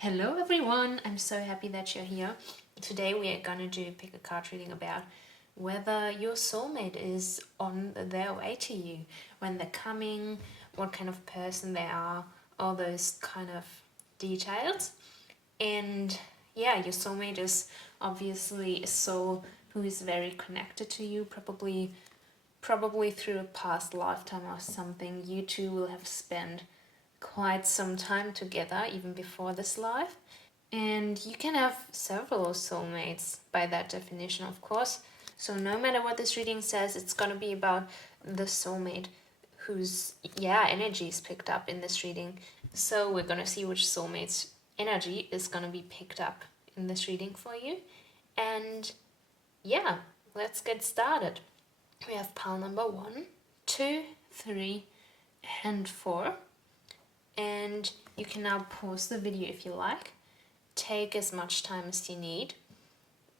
Hello everyone, I'm so happy that you're here. Today we are gonna do pick a card reading about whether your soulmate is on their way to you, when they're coming, what kind of person they are, all those kind of details. And yeah, your soulmate is obviously a soul who is very connected to you, probably through a past lifetime or something. You two will have spent quite some time together even before this life, and you can have several soulmates by that definition, of course. So no matter what this reading says, it's going to be about the soulmate whose energy is picked up in this reading. So we're going to see which soulmate's energy is going to be picked up in this reading for you. And yeah, let's get started. We have pile number 1, 2, 3, and 4. And you can now pause the video if you like. Take as much time as you need.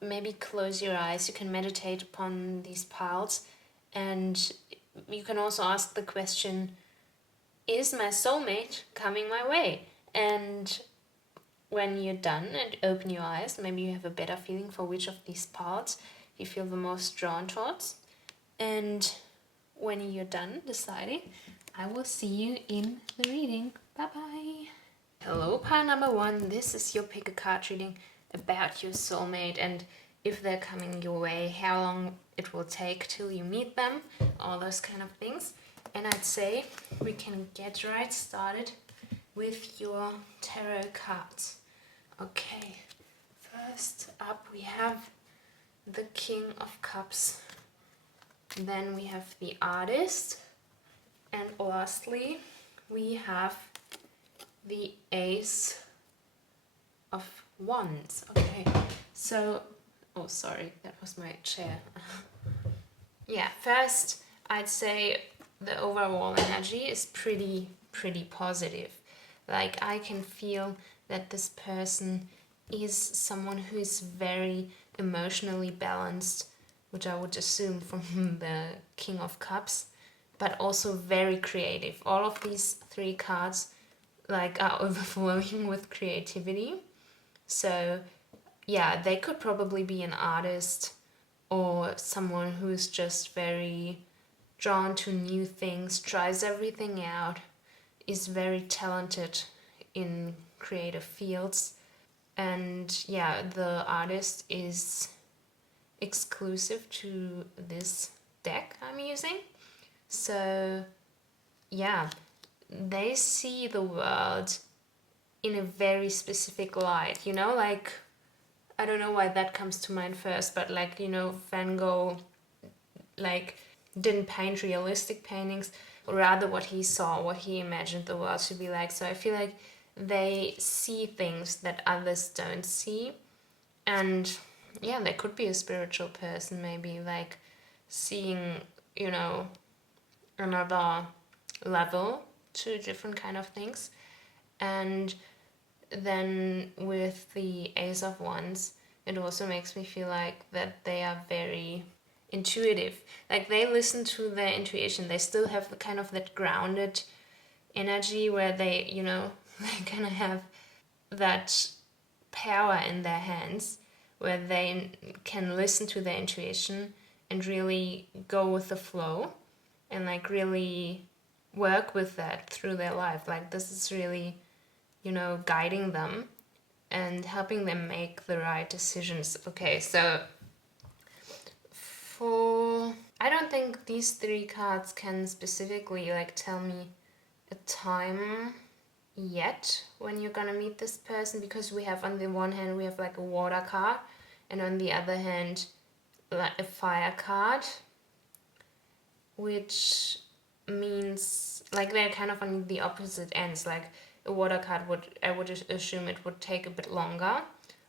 Maybe close your eyes. You can meditate upon these piles. And you can also ask the question, is my soulmate coming my way? And when you're done and open your eyes, maybe you have a better feeling for which of these parts you feel the most drawn towards. And when you're done deciding, I will see you in the reading. Bye-bye. Hello, pile number 1. This is your pick a card reading about your soulmate and if they're coming your way, how long it will take till you meet them, all those kind of things. And I'd say we can get right started with your tarot cards. Okay, first up we have the King of Cups. Then we have the Artist. And lastly, we have the Ace of Wands. Okay, so, oh sorry, that was my chair. Yeah, first I'd say the overall energy is pretty positive. Like, I can feel that this person is someone who is very emotionally balanced, which I would assume from the King of Cups, but also very creative. All of these 3 cards are overflowing with creativity. So yeah, they could probably be an artist or someone who's just very drawn to new things, tries everything out, is very talented in creative fields. And yeah, the Artist is exclusive to this deck I'm using. So yeah, they see the world in a very specific light, I don't know why that comes to mind first, but Van Gogh didn't paint realistic paintings, rather what he saw, what he imagined the world to be like. So I feel like they see things that others don't see. And yeah, they could be a spiritual person, maybe seeing, another level to different kind of things. And then with the Ace of Wands, it also makes me feel like that they are very intuitive. Like, they listen to their intuition. They still have the kind of that grounded energy where they, they kind of have that power in their hands where they can listen to their intuition and really go with the flow and really work with that through their life. This is really, guiding them and helping them make the right decisions. Okay, so I don't think these 3 cards can specifically tell me a time yet when you're gonna meet this person, because we have, on the one hand, we have a water card, and on the other hand a fire card, which means they're kind of on the opposite ends. A water card I would assume it would take a bit longer,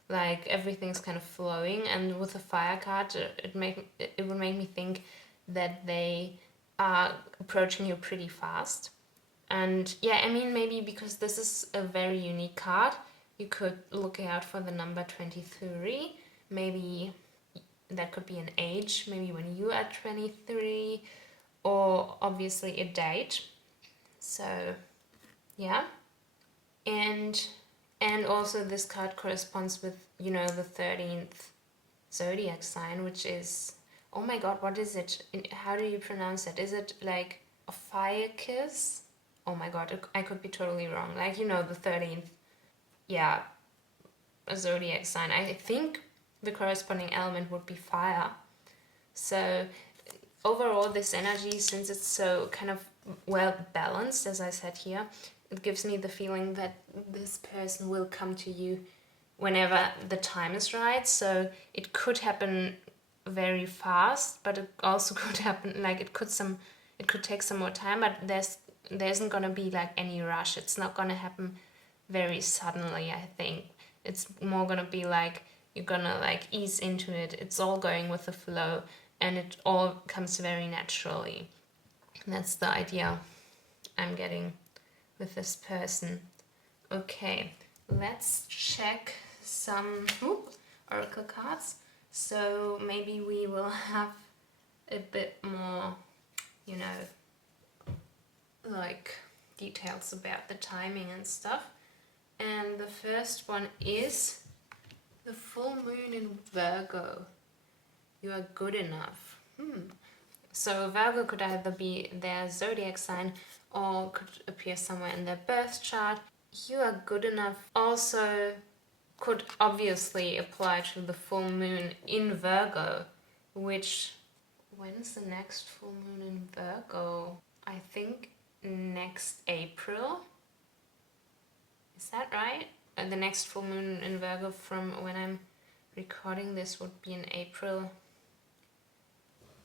everything's kind of flowing, and with a fire card it would make me think that they are approaching you pretty fast. And yeah, I mean, maybe because this is a very unique card, you could look out for the number 23. Maybe that could be an age, maybe when you are 23, or obviously a date. So yeah. And And also this card corresponds with, you know, the 13th zodiac sign, which is, oh my god, what is it? How do you pronounce it? Is it like a fire kiss? Oh my god, I could be totally wrong. Like, you know, the 13th, yeah, a zodiac sign. I think the corresponding element would be fire. So overall, this energy, since it's so kind of well balanced, as I said here, it gives me the feeling that this person will come to you whenever the time is right. So it could happen very fast, but it also could happen like it could take some more time, but there isn't gonna be like any rush. It's not gonna happen very suddenly, I think. It's more gonna be like you're gonna like ease into it. It's all going with the flow and it all comes very naturally. And that's the idea I'm getting with this person. Okay, let's check some oracle cards. So maybe we will have a bit more, you know, like details about the timing and stuff. And the first one is the full moon in Virgo. You are good enough. So Virgo could either be their zodiac sign or could appear somewhere in their birth chart. You are good enough also could obviously apply to the full moon in Virgo, which, when's the next full moon in Virgo? I think next April. Is that right? The next full moon in Virgo from when I'm recording this would be in April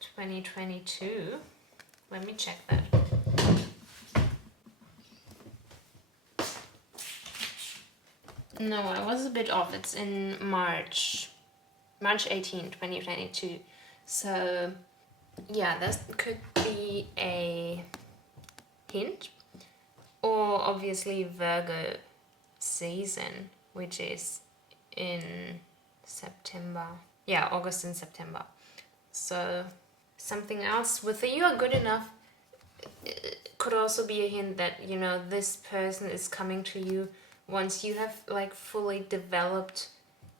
2022. Let me check that. No, I was a bit off. It's in March 18, 2022. So yeah, that could be a hint. Or obviously Virgo season, which is in September. Yeah, August and September. So something else with the you are good enough could also be a hint that, you know, this person is coming to you once you have like fully developed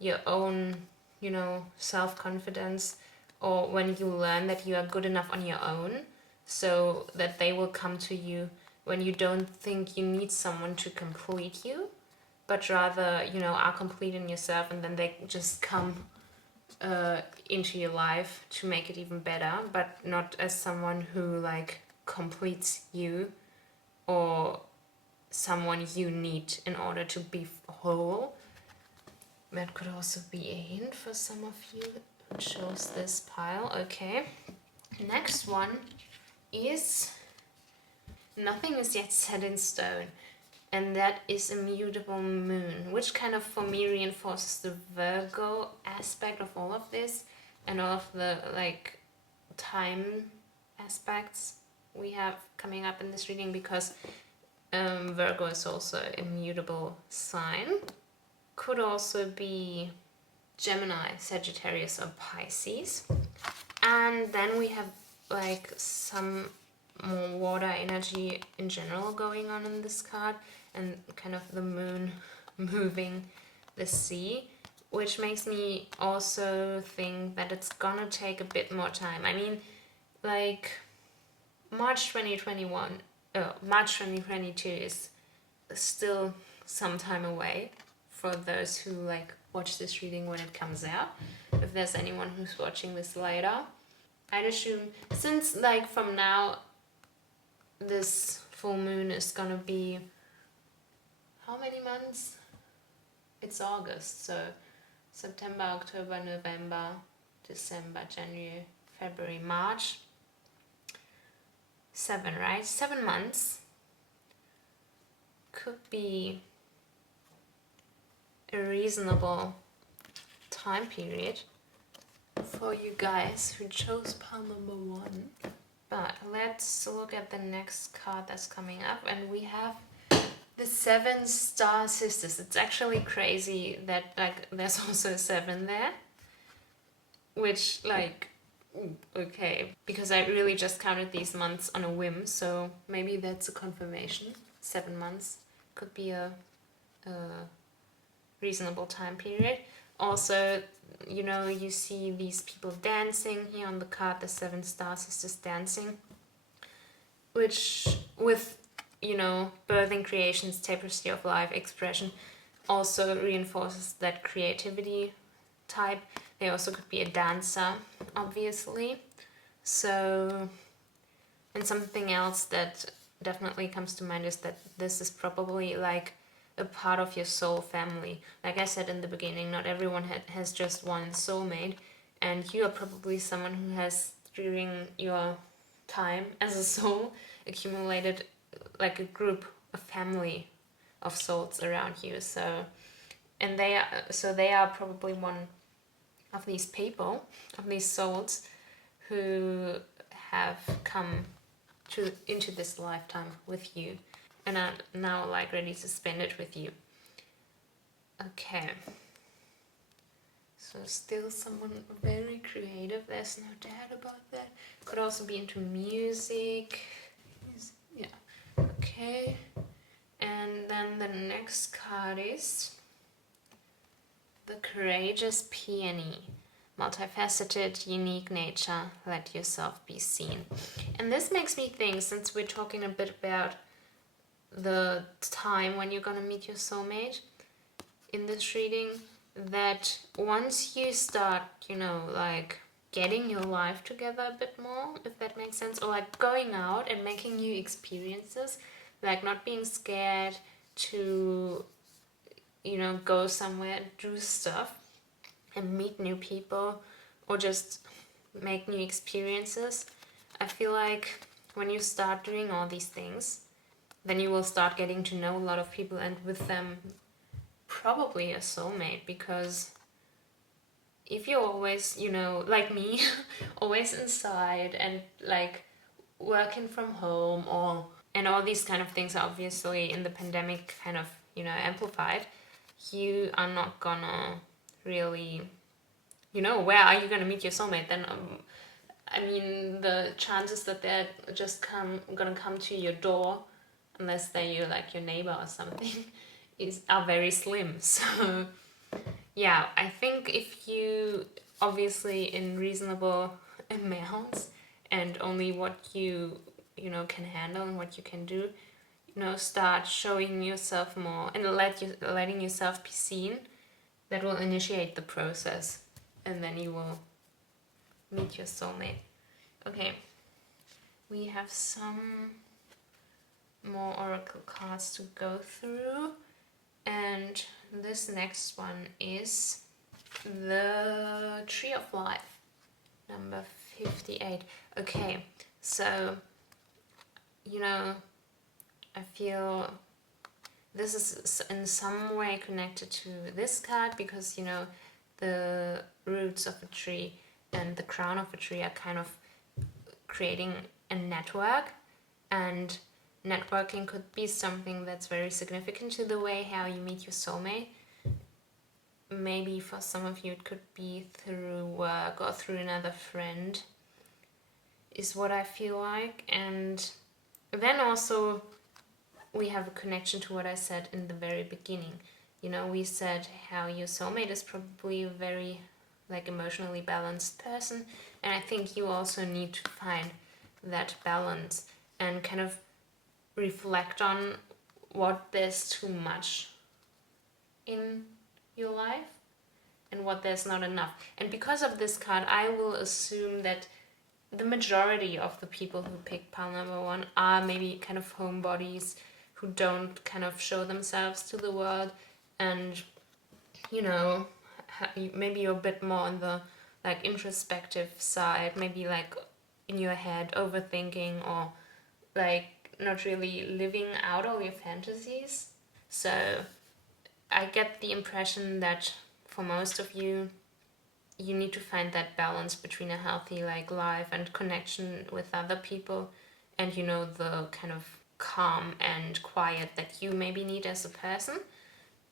your own, you know, self-confidence, or when you learn that you are good enough on your own, so that they will come to you when you don't think you need someone to complete you, but rather, you know, are complete in yourself, and then they just come into your life to make it even better, but not as someone who like completes you or someone you need in order to be whole. That could also be a hint for some of you who chose this pile. Okay, next one is nothing is yet set in stone, and that is a mutable moon, which kind of for me reinforces the Virgo aspect of all of this and all of the like time aspects we have coming up in this reading, because Virgo is also a mutable sign. Could also be Gemini, Sagittarius, or Pisces. And then we have like some more water energy in general going on in this card, and kind of the moon moving the sea, which makes me also think that it's gonna take a bit more time. I mean, like March 2022 is still some time away for those who like watch this reading when it comes out. If there's anyone who's watching this later, I'd assume since like from now this full moon is gonna be how many months? It's August, so September, October, November, December, January, February, March. 7, right? 7 months could be a reasonable time period for you guys who chose pile number 1. But let's look at the next card that's coming up, and we have the 7 Star Sisters. It's actually crazy that like there's also a 7 there, which like, okay, because I really just counted these months on a whim, so maybe that's a confirmation. 7 months could be a reasonable time period. Also, you know, you see these people dancing here on the card. The 7 stars is just dancing, which with, you know, birthing, creations, tapestry of life, expression, also reinforces that creativity type. They also could be a dancer, obviously. So, and something else that definitely comes to mind is that this is probably like a part of your soul family. Like I said in the beginning, not everyone has just one soulmate, and you are probably someone who has, during your time as a soul, accumulated like a group, a family of souls around you. So, and they are probably one of these people, of these souls, who have come into this lifetime with you and are now like ready to spend it with you. Okay. So still someone very creative, there's no doubt about that. Could also be into music. Yeah. Okay. And then the next card is the Courageous Peony. Multifaceted, unique nature, let yourself be seen. And this makes me think, since we're talking a bit about the time when you're gonna meet your soulmate in this reading, that once you start, you know, like getting your life together a bit more, if that makes sense, or like going out and making new experiences, like not being scared to, you know, go somewhere, do stuff, and meet new people, or just make new experiences. I feel like when you start doing all these things, then you will start getting to know a lot of people, and with them probably a soulmate, because if you're always, you know, like me, always inside and like working from home, or and all these kind of things are obviously in the pandemic kind of, you know, amplified, you are not gonna really, you know, where are you gonna meet your soulmate then? I mean, the chances that they're just gonna come to your door, unless they're like your neighbor or something, are very slim. So yeah, I think if you, obviously in reasonable amounts, and only what you know, can handle and what you can do, you know, start showing yourself more and letting yourself be seen, that will initiate the process, and then you will meet your soulmate. Okay, we have some more oracle cards to go through, and this next one is the Tree of Life, number 58. Okay, so, you know, I feel this is in some way connected to this card, because, you know, the roots of a tree and the crown of a tree are kind of creating a network, and networking could be something that's very significant to the way how you meet your soulmate. Maybe for some of you it could be through work or through another friend, is what I feel like. And then also we have a connection to what I said in the very beginning. You know, we said how your soulmate is probably a very like emotionally balanced person, and I think you also need to find that balance and kind of reflect on what there's too much in your life and what there's not enough. And because of this card, I will assume that the majority of the people who pick pile number 1 are maybe kind of homebodies who don't kind of show themselves to the world, and, you know, maybe you're a bit more on the like introspective side, maybe like in your head overthinking, or like not really living out all your fantasies. So I get the impression that for most of you, you need to find that balance between a healthy like life and connection with other people, and, you know, the kind of calm and quiet that you maybe need as a person.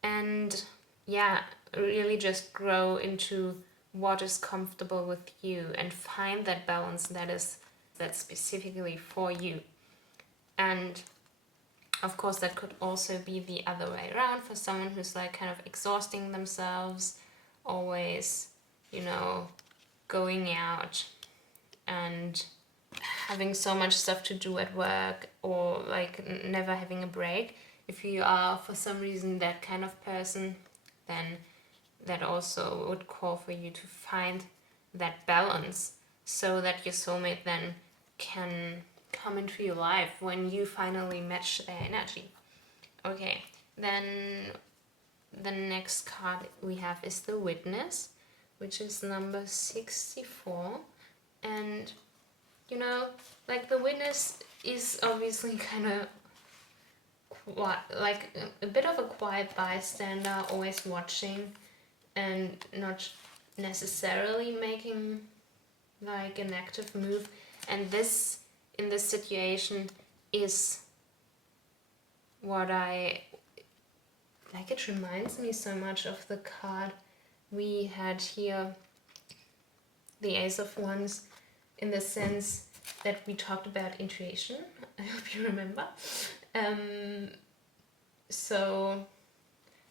And yeah, really just grow into what is comfortable with you and find that balance that's specifically for you. And Of course, that could also be the other way around for someone who's like kind of exhausting themselves, always, you know, going out and having so much stuff to do at work, or like never having a break. If you are for some reason that kind of person, then that also would call for you to find that balance so that your soulmate then can come into your life when you finally match their energy. Okay, then the next card we have is the Witness, which is number 64. And you know, like the Witness is obviously kind of like a bit of a quiet bystander, always watching and not necessarily making like an active move. And this, in this situation, is what I like. It reminds me so much of the card we had here, the Ace of Wands, in the sense that we talked about intuition. I hope you remember. So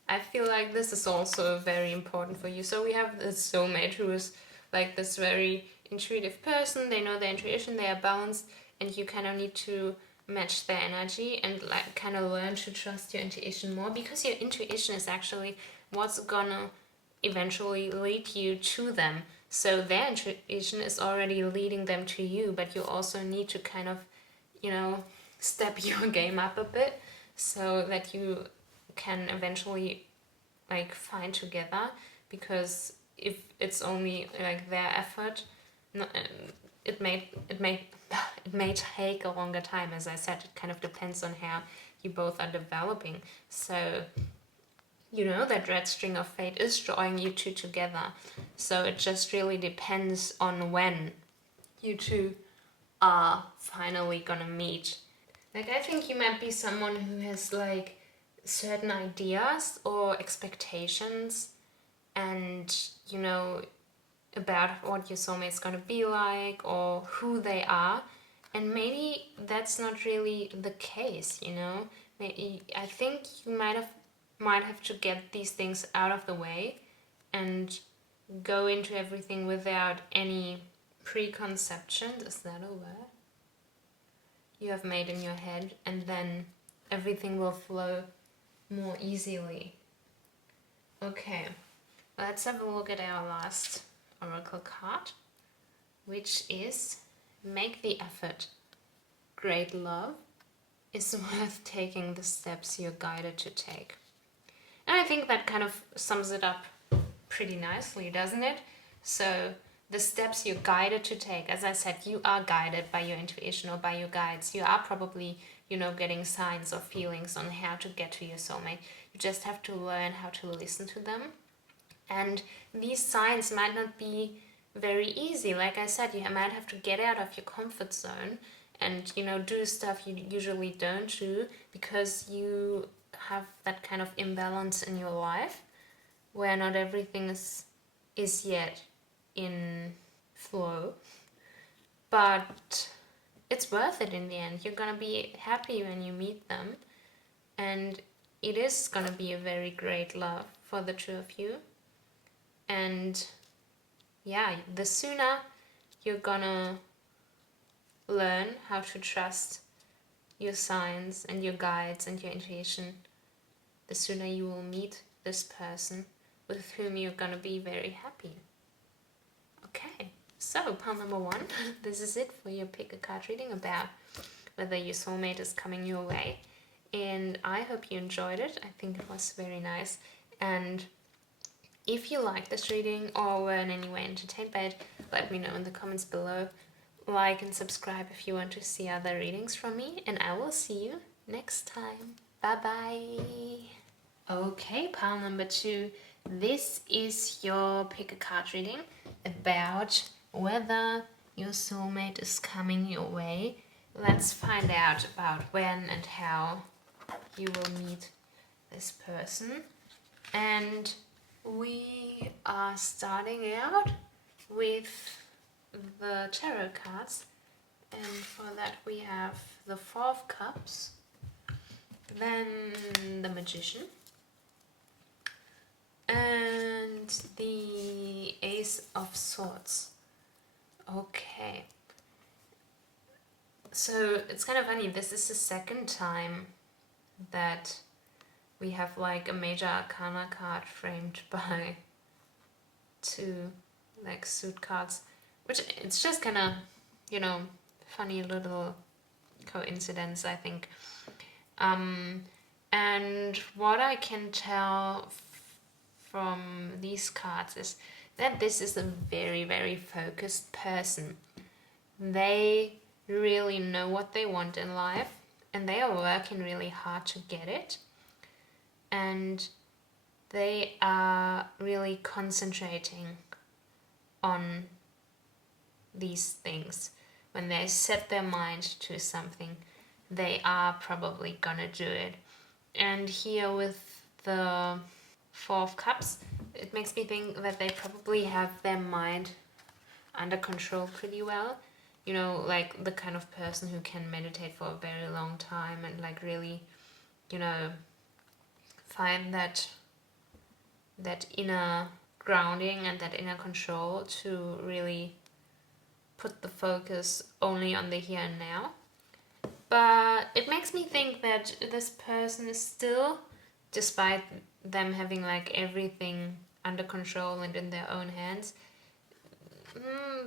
I feel like this is also very important for you. So we have this soulmate who is like this very intuitive person. They know their intuition, they are balanced, and you kind of need to match their energy and like kind of learn to trust your intuition more, because your intuition is actually what's gonna eventually lead you to them. So their intuition is already leading them to you, but you also need to kind of, you know, step your game up a bit so that you can eventually like find together. Because if it's only like their effort, it may take a longer time. As I said, it kind of depends on how you both are developing. So you know, that red string of fate is drawing you two together. So it just really depends on when you two are finally gonna meet. Like, I think you might be someone who has like certain ideas or expectations, and you know, about what your soulmate's gonna be like or who they are, and maybe that's not really the case, you know. I think you might have to get these things out of the way and go into everything without any preconceptions. Is that a word? You have made in your head, and then everything will flow more easily. Okay, let's have a look at our last oracle card, which is Make the Effort. Great love is worth taking the steps you're guided to take. And I think that kind of sums it up pretty nicely, doesn't it? So the steps you're guided to take, as I said, you are guided by your intuition or by your guides. You are probably, you know, getting signs or feelings on how to get to your soulmate. You just have to learn how to listen to them. And these signs might not be very easy. Like I said, you might have to get out of your comfort zone and, you know, do stuff you usually don't do, because you have that kind of imbalance in your life where not everything is yet in flow. But it's worth it in the end. You're gonna be happy when you meet them, and it is gonna be a very great love for the two of you. And yeah, the sooner you're gonna learn how to trust your signs and your guides and your intuition, the sooner you will meet this person with whom you're gonna be very happy. Okay, so pile number 1, this is it for your pick a card reading about whether your soulmate is coming your way. And I hope you enjoyed it. I think it was very nice. And if you like this reading or were in any way entertained by it, let me know in the comments below. Like and subscribe if you want to see other readings from me, and I will see you next time. Bye bye. Okay, pile number 2. This is your pick a card reading about whether your soulmate is coming your way. Let's find out about when and how you will meet this person. And we are starting out with the tarot cards, and for that we have the 4 of Cups, then the Magician, and the Ace of Swords. Okay. So it's kind of funny, this is the second time that we have like a major arcana card framed by two like suit cards, which it's just kind of, you know, funny little coincidence, I think. And what I can tell from these cards is that this is a very, very focused person. They really know what they want in life, and they are working really hard to get it. And they are really concentrating on these things. When they set their mind to something, they are probably gonna do it. And here with the Four of Cups, it makes me think that they probably have their mind under control pretty well. You know, like the kind of person who can meditate for a very long time and like really, you know, find that inner grounding and that inner control to really put the focus only on the here and now. But it makes me think that this person is still, despite them having like everything under control and in their own hands,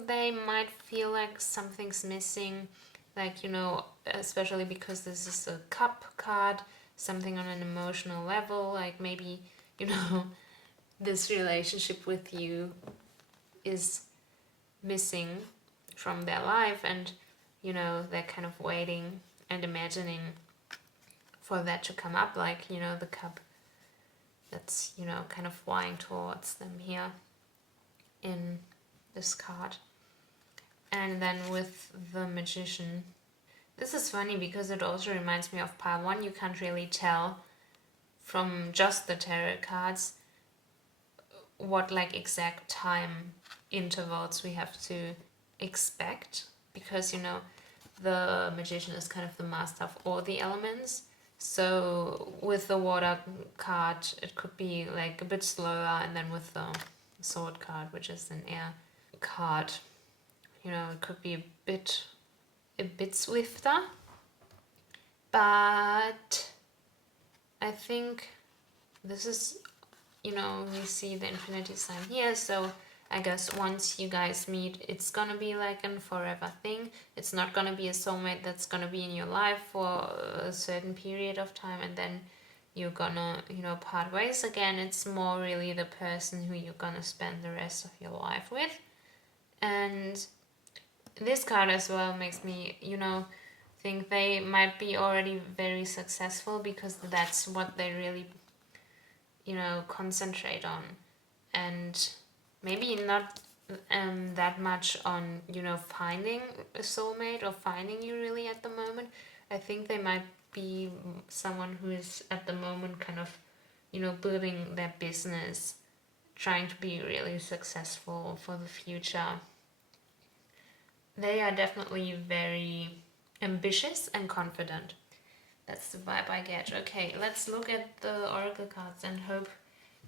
they might feel like something's missing, like, you know, especially because this is a cup card, something on an emotional level, like maybe, you know, this relationship with you is missing from their life, and, you know, they're kind of waiting and imagining for that to come up, like, you know, the cup that's, you know, kind of flying towards them here in this card. And then with the Magician, this is funny because it also reminds me of pile 1. You can't really tell from just the tarot cards what like exact time intervals we have to expect, because, you know, the Magician is kind of the master of all the elements. So with the water card, it could be like a bit slower, and then with the sword card, which is an air card, you know, it could be a bit swifter. But I think this is, you know, we see the infinity sign here, so I guess once you guys meet, it's gonna be like a forever thing. It's not gonna be a soulmate that's gonna be in your life for a certain period of time and then you're gonna, you know, part ways again. It's more really the person who you're gonna spend the rest of your life with. And this card as well makes me, you know, think they might be already very successful, because that's what they really, you know, concentrate on. And maybe not that much on, you know, finding a soulmate or finding you really at the moment. I think they might be someone who is at the moment kind of, you know, building their business, trying to be really successful for the future. They are definitely very ambitious and confident. That's the vibe I get. Okay, let's look at the oracle cards and hope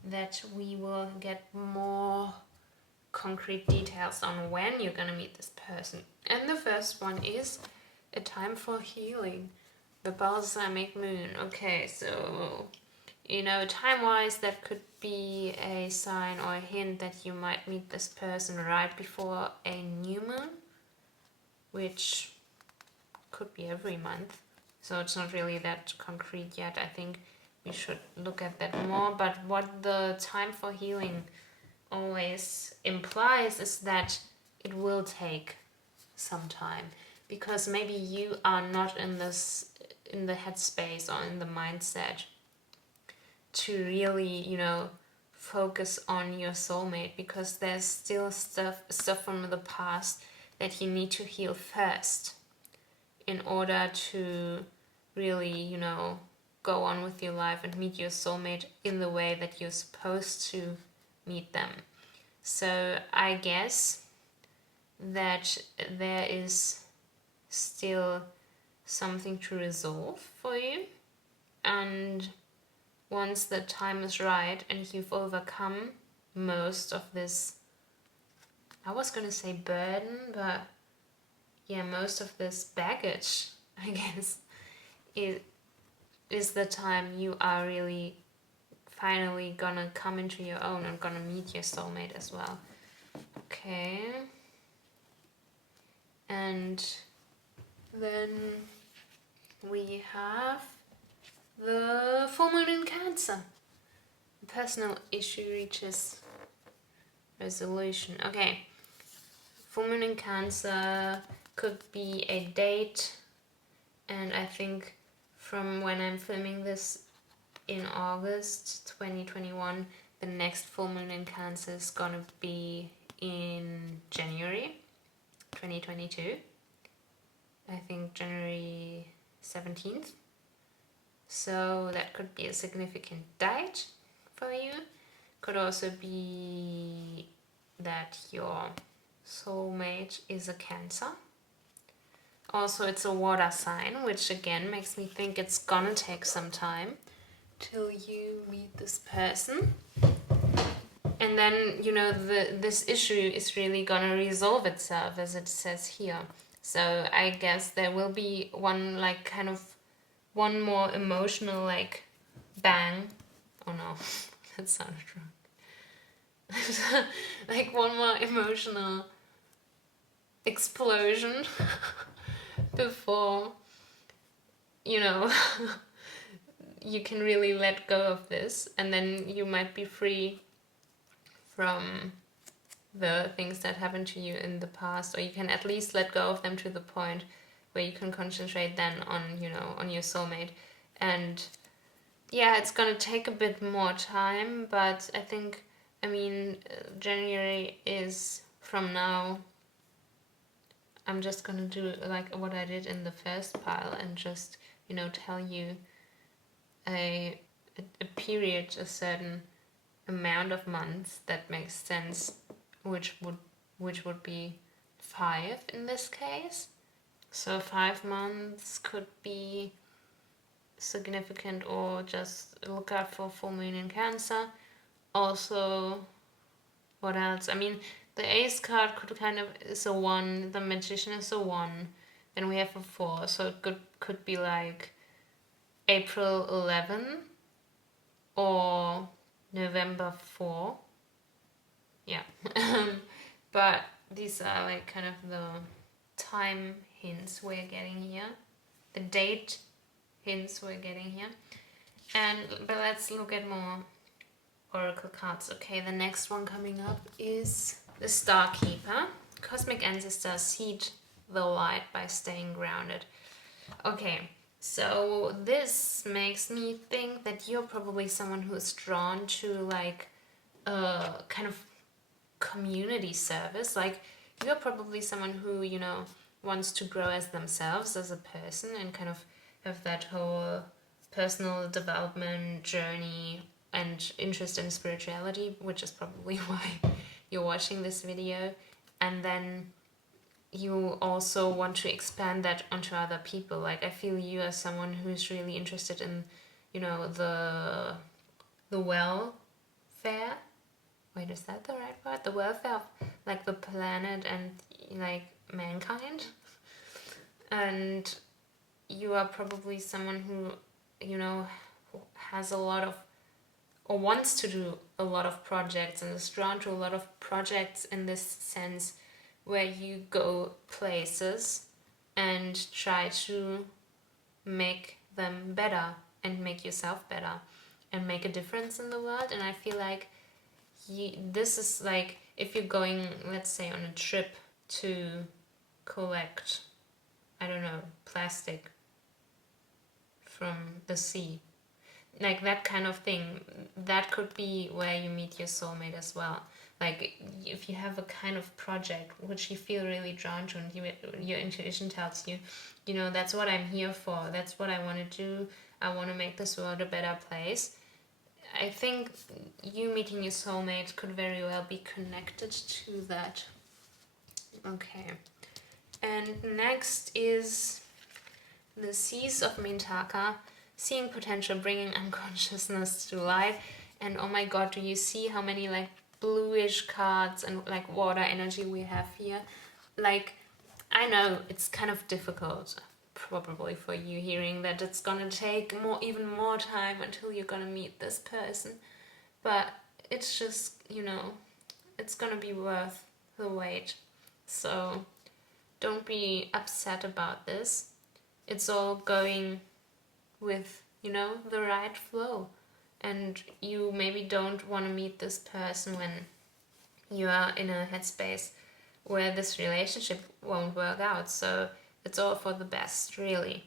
that we will get more concrete details on when you're gonna meet this person. And the first one is a time for healing, the balsamic moon. Okay, so, you know, time-wise, that could be a sign or a hint that you might meet this person right before a new moon, which could be every month. So it's not really that concrete yet. I think we should look at that more. But what the time for healing always implies is that it will take some time, because maybe you are not in the headspace or in the mindset to really, you know, focus on your soulmate, because there's still stuff from the past that you need to heal first in order to really, you know, go on with your life and meet your soulmate in the way that you're supposed to meet them. So I guess that there is still something to resolve for you. and once the time is right and you've overcome most of this, I was gonna say burden, but yeah, most of this baggage, I guess, it is the time you are really finally gonna come into your own and gonna meet your soulmate as well. Okay. And then we have the full moon in Cancer. Personal issue reaches resolution. Okay. Full moon in Cancer could be a date, and I think from when I'm filming this in August 2021, the next full moon in Cancer is gonna be in January 2022. I think January 17th. So that could be a significant date for you. Could also be that your soulmate is a Cancer. Also, it's a water sign, which again makes me think it's gonna take some time till you meet this person. And then, you know, this issue is really gonna resolve itself, as it says here. So I guess there will be one, like, kind of one more emotional, like, bang. Oh no, that sounded wrong. Like one more emotional explosion before, you know, you can really let go of this, and then you might be free from the things that happened to you in the past, or you can at least let go of them to the point where you can concentrate then on, you know, on your soulmate. And yeah, it's gonna take a bit more time, but I think, I mean, January is from now. I'm just gonna do like what I did in the first pile and just, you know, tell you a period, a certain amount of months that makes sense, which would be 5 in this case. So 5 months could be significant, or just look out for full moon in Cancer. Also, what else? I mean, the Ace card could kind of is a 1, the Magician is a 1, then we have a 4, so it could be like April 11 or November 4. Yeah. But these are like kind of the time hints we're getting here, the date hints we're getting here. But let's look at more oracle cards. Okay, the next one coming up is the Star Keeper. Cosmic ancestors seed the light by staying grounded. Okay, so this makes me think that you're probably someone who is drawn to like a kind of community service. Like, you're probably someone who, you know, wants to grow as themselves as a person and kind of have that whole personal development journey and interest in spirituality, which is probably why you're watching this video. And then you also want to expand that onto other people. Like, I feel you as someone who's really interested in, you know, the welfare. Wait, is that the right word? The welfare of, like, the planet and, like, mankind. And you are probably someone who, you know, has a lot of, or wants to do a lot of projects, and is drawn to a lot of projects in this sense, where you go places and try to make them better and make yourself better and make a difference in the world. And I feel like this is like, if you're going, let's say, on a trip to collect, I don't know, plastic from the sea, like that kind of thing, that could be where you meet your soulmate as well. Like, if you have a kind of project which you feel really drawn to, and your intuition tells you, you know, that's what I'm here for, that's what I want to do, I want to make this world a better place. I think you meeting your soulmate could very well be connected to that. Okay. And next is the Seas of Mintaka. seeing potential, bringing unconsciousness to light. And oh my god, do you see how many like bluish cards and like water energy we have here? Like, I know it's kind of difficult probably for you hearing that it's gonna take even more time until you're gonna meet this person, but it's just, it's gonna be worth the wait. So don't be upset about this. It's all going with, the right flow. And you maybe don't want to meet this person when you are in a headspace where this relationship won't work out. So it's all for the best, really.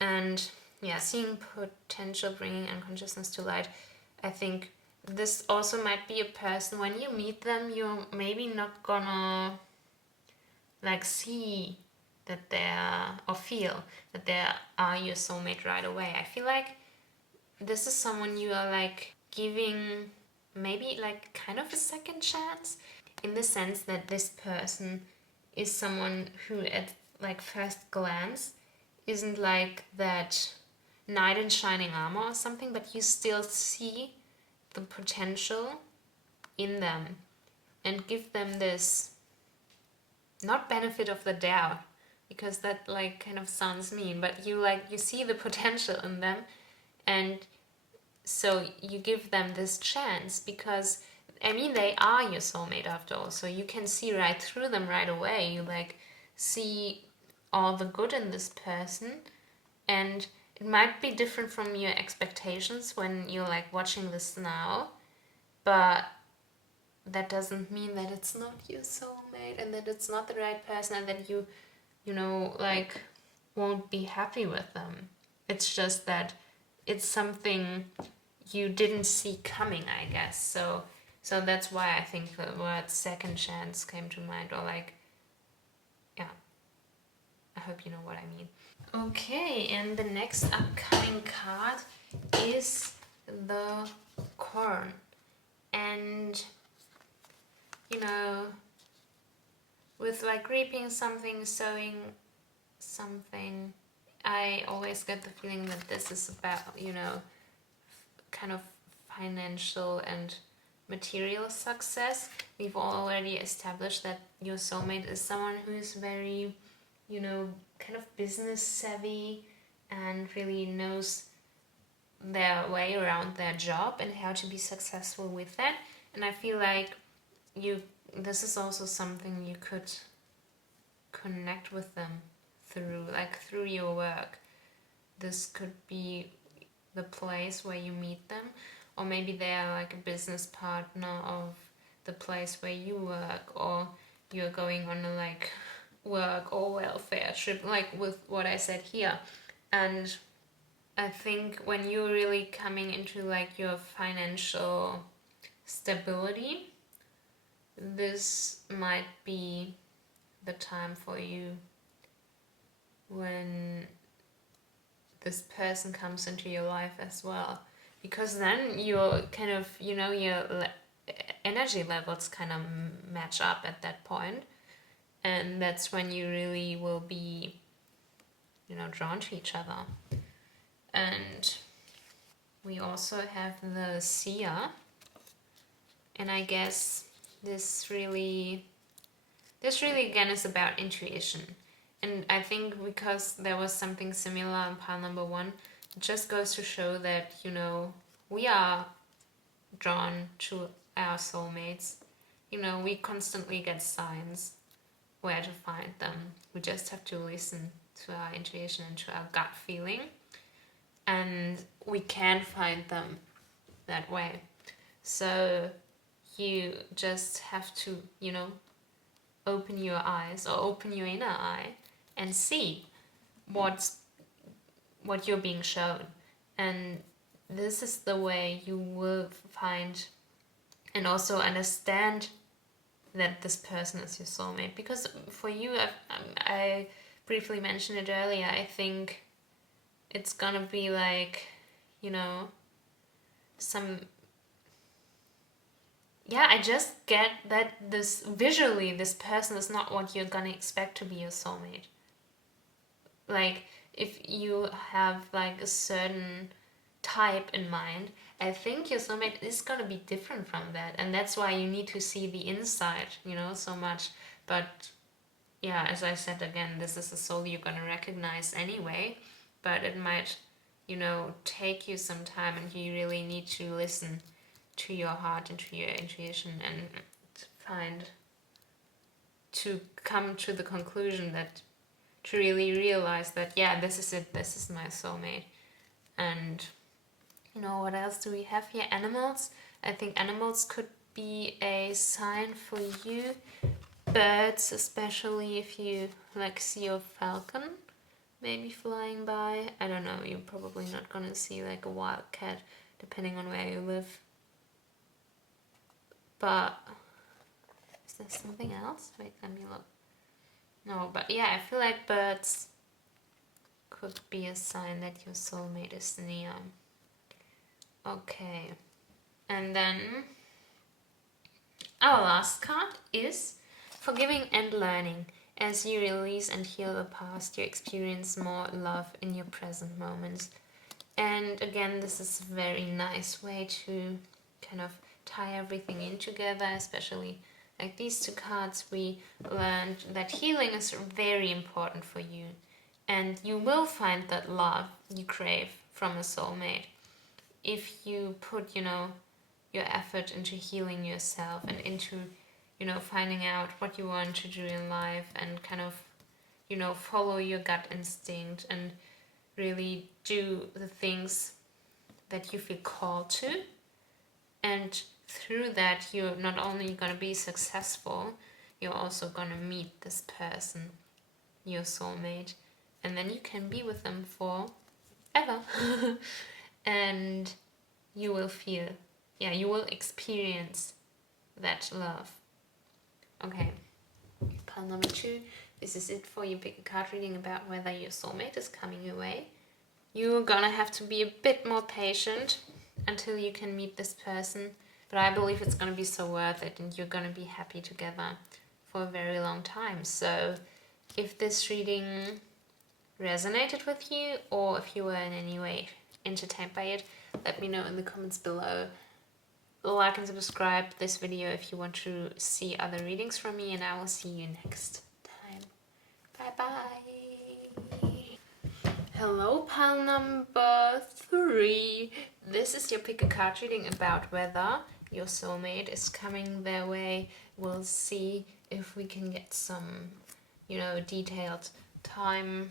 And yeah, seeing potential, bringing unconsciousness to light. I think this also might be a person, when you meet them, you're maybe not gonna like see that they're, or feel that they are your soulmate right away. I feel like this is someone you are like giving maybe like kind of a second chance, in the sense that this person is someone who at like first glance isn't like that knight in shining armor or something, but you still see the potential in them and give them this, not benefit of the doubt, because that like kind of sounds mean, but you see the potential in them, and so you give them this chance, because I mean they are your soulmate after all, so you can see right through them right away. You like see all the good in this person, and it might be different from your expectations when you're like watching this now, but that doesn't mean that it's not your soulmate and that it's not the right person and that you like won't be happy with them. It's just that it's something you didn't see coming, I guess. So that's why I think the word second chance came to mind, or like, yeah, I hope you know what I mean. Okay, and the next upcoming card is the Corn. And with like reaping something, sowing something, I always get the feeling that this is about, kind of financial and material success. We've already established that your soulmate is someone who is very, kind of business savvy and really knows their way around their job and how to be successful with that. And I feel like this is also something you could connect with them through your work. This could be the place where you meet them, or maybe they are like a business partner of the place where you work, or you're going on a like work or welfare trip, like with what I said here. And I think when you're really coming into like your financial stability, this might be the time for you when this person comes into your life as well, because then you're kind of, your energy levels kind of match up at that point, and that's when you really will be, drawn to each other. And we also have the Seer, and I guess this really again is about intuition. And I think because there was something similar on pile number 1, it just goes to show that, we are drawn to our soulmates. We constantly get signs where to find them. We just have to listen to our intuition and to our gut feeling. And we can find them that way. So you just have to, open your eyes, or open your inner eye, and see what you're being shown. And this is the way you will find and also understand that this person is your soulmate. Because for you, I briefly mentioned it earlier, I think it's gonna be like, I just get that visually this person is not what you're gonna expect to be your soulmate. Like, if you have like a certain type in mind, I think your soulmate is gonna be different from that, and that's why you need to see the inside, you know, so much. But yeah, as I said again, this is a soul you're gonna recognize anyway, but it might, you know, take you some time, and you really need to listen to your heart and to your intuition and to come to the conclusion that, to really realize that, yeah, this is it, this is my soulmate. And you know, what else do we have here? Animals. I think animals could be a sign for you. Birds, especially if you like see a falcon maybe flying by. I don't know, you're probably not gonna see like a wild cat depending on where you live. But is there something else? Wait, let me look. No, but yeah, I feel like birds could be a sign that your soulmate is near. Okay, and then our last card is forgiving and learning. As you release and heal the past, you experience more love in your present moments. And again, this is a very nice way to kind of tie everything in together, especially like these two cards. We learned that healing is very important for you, and you will find that love you crave from a soulmate if you put, you know, your effort into healing yourself and into, you know, finding out what you want to do in life and kind of, you know, follow your gut instinct and really do the things that you feel called to. And through that, you're not only going to be successful, you're also going to meet this person, your soulmate, and then you can be with them forever. And you will feel, yeah, you will experience that love. Okay, pile number 2. This is it for your pick a card reading about whether your soulmate is coming your way. You're gonna have to be a bit more patient until you can meet this person, but I believe it's gonna be so worth it, and you're gonna be happy together for a very long time. So if this reading resonated with you, or if you were in any way entertained by it, let me know in the comments below. Like and subscribe this video if you want to see other readings from me, and I will see you next time. Bye bye. Hello, pile number 3. This is your pick a card reading about whether your soulmate is coming their way. We'll see if we can get some, you know, detailed time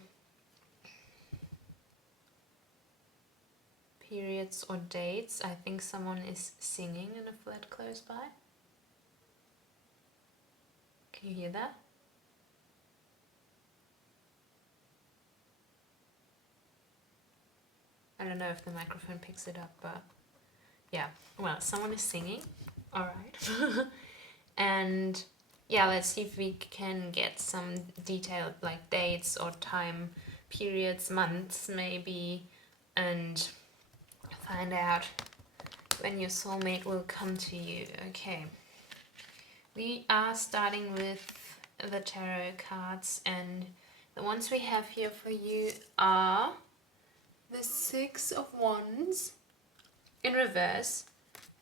periods or dates. I think someone is singing in a flat close by. Can you hear that? I don't know if the microphone picks it up, but yeah. Well, someone is singing. Alright. And yeah, let's see if we can get some detailed like dates or time periods, months maybe, and find out when your soulmate will come to you. Okay, we are starting with the tarot cards, and the ones we have here for you are the 6 of Wands in reverse,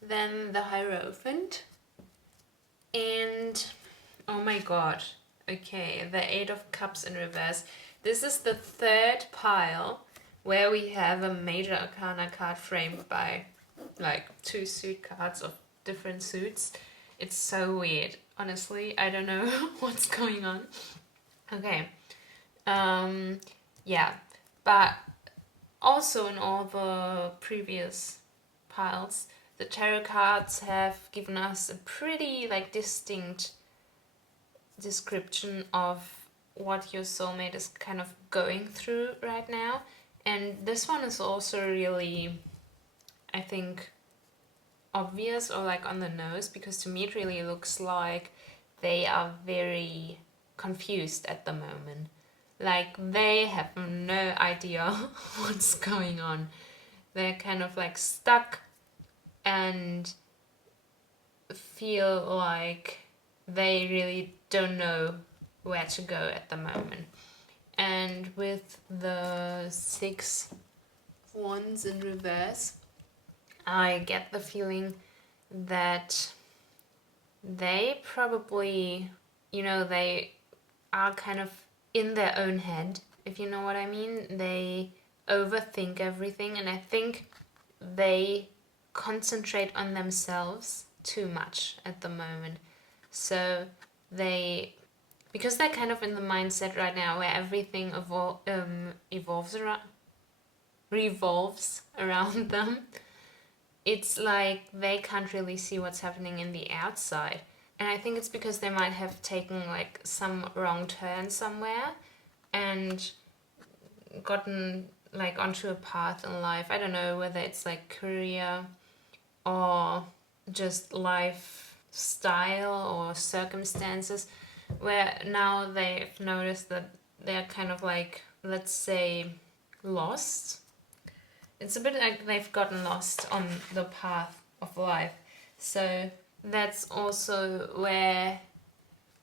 then the Hierophant, and oh my god, okay, the 8 of Cups in reverse. This is the third pile where we have a major arcana card framed by like 2 suit cards of different suits. It's so weird, honestly. I don't know what's going on. Okay, yeah, but also in all the previous piles, the tarot cards have given us a pretty like distinct description of what your soulmate is kind of going through right now. And this one is also really, I think, obvious or like on the nose, because to me it really looks like they are very confused at the moment. Like they have no idea what's going on. They're kind of like stuck and feel like they really don't know where to go at the moment. And with the 6 wands in reverse, I get the feeling that they probably, they are kind of in their own head, if you know what I mean. They overthink everything, and I think they concentrate on themselves too much at the moment. So because they're kind of in the mindset right now where everything revolves around them, it's like they can't really see what's happening in the outside. And I think it's because they might have taken like some wrong turn somewhere and gotten like onto a path in life. I don't know whether it's like career or just lifestyle or circumstances, where now they've noticed that they're kind of like, let's say, lost. It's a bit like they've gotten lost on the path of life. So that's also where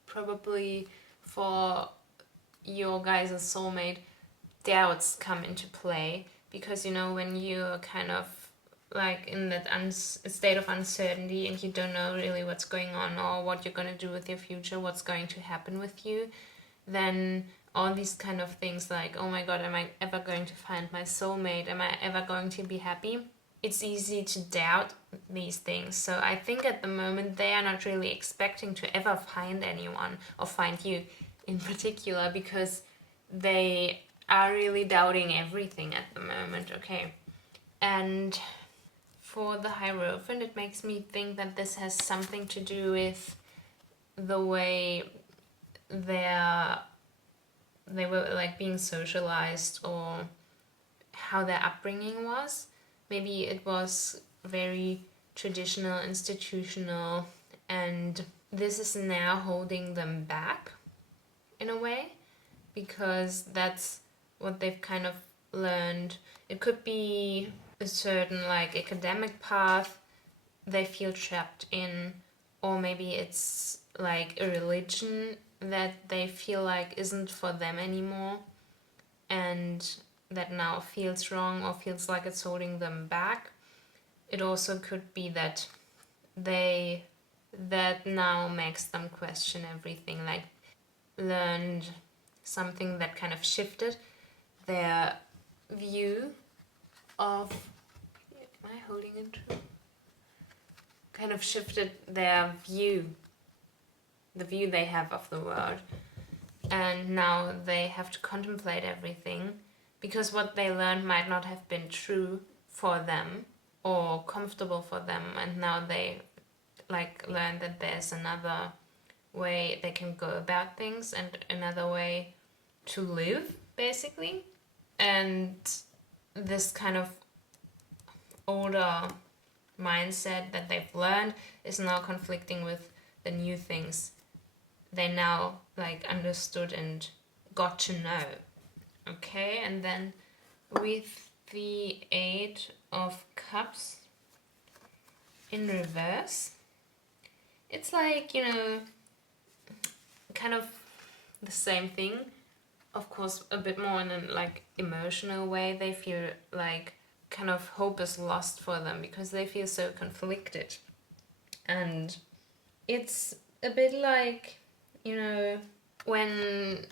probably for your guys' soulmate, doubts come into play. Because, when you're kind of like in that state of uncertainty and you don't know really what's going on or what you're going to do with your future, what's going to happen with you, then all these kind of things like, oh my god, am I ever going to find my soulmate? Am I ever going to be happy? It's easy to doubt these things. So I think at the moment they are not really expecting to ever find anyone or find you in particular, because they are really doubting everything at the moment, okay? And for the Hierophant, it makes me think that this has something to do with the way they were like being socialized, or how their upbringing was. Maybe it was very traditional, institutional, and this is now holding them back in a way, because that's what they've kind of learned. It could be a certain like academic path they feel trapped in, or maybe it's like a religion that they feel like isn't for them anymore, and that now feels wrong or feels like it's holding them back. It also could be that that now makes them question everything, like learned something that kind of shifted their view of, am I holding it true? Kind of shifted their view, the view they have of the world. And now they have to contemplate everything, because what they learned might not have been true for them or comfortable for them, and now they like learn that there's another way they can go about things and another way to live, basically. And this kind of older mindset that they've learned is now conflicting with the new things they now like understood and got to know. Okay, and then with the 8 of Cups in reverse, it's like, kind of the same thing. Of course, a bit more in a like emotional way. They feel like kind of hope is lost for them because they feel so conflicted. And it's a bit like, when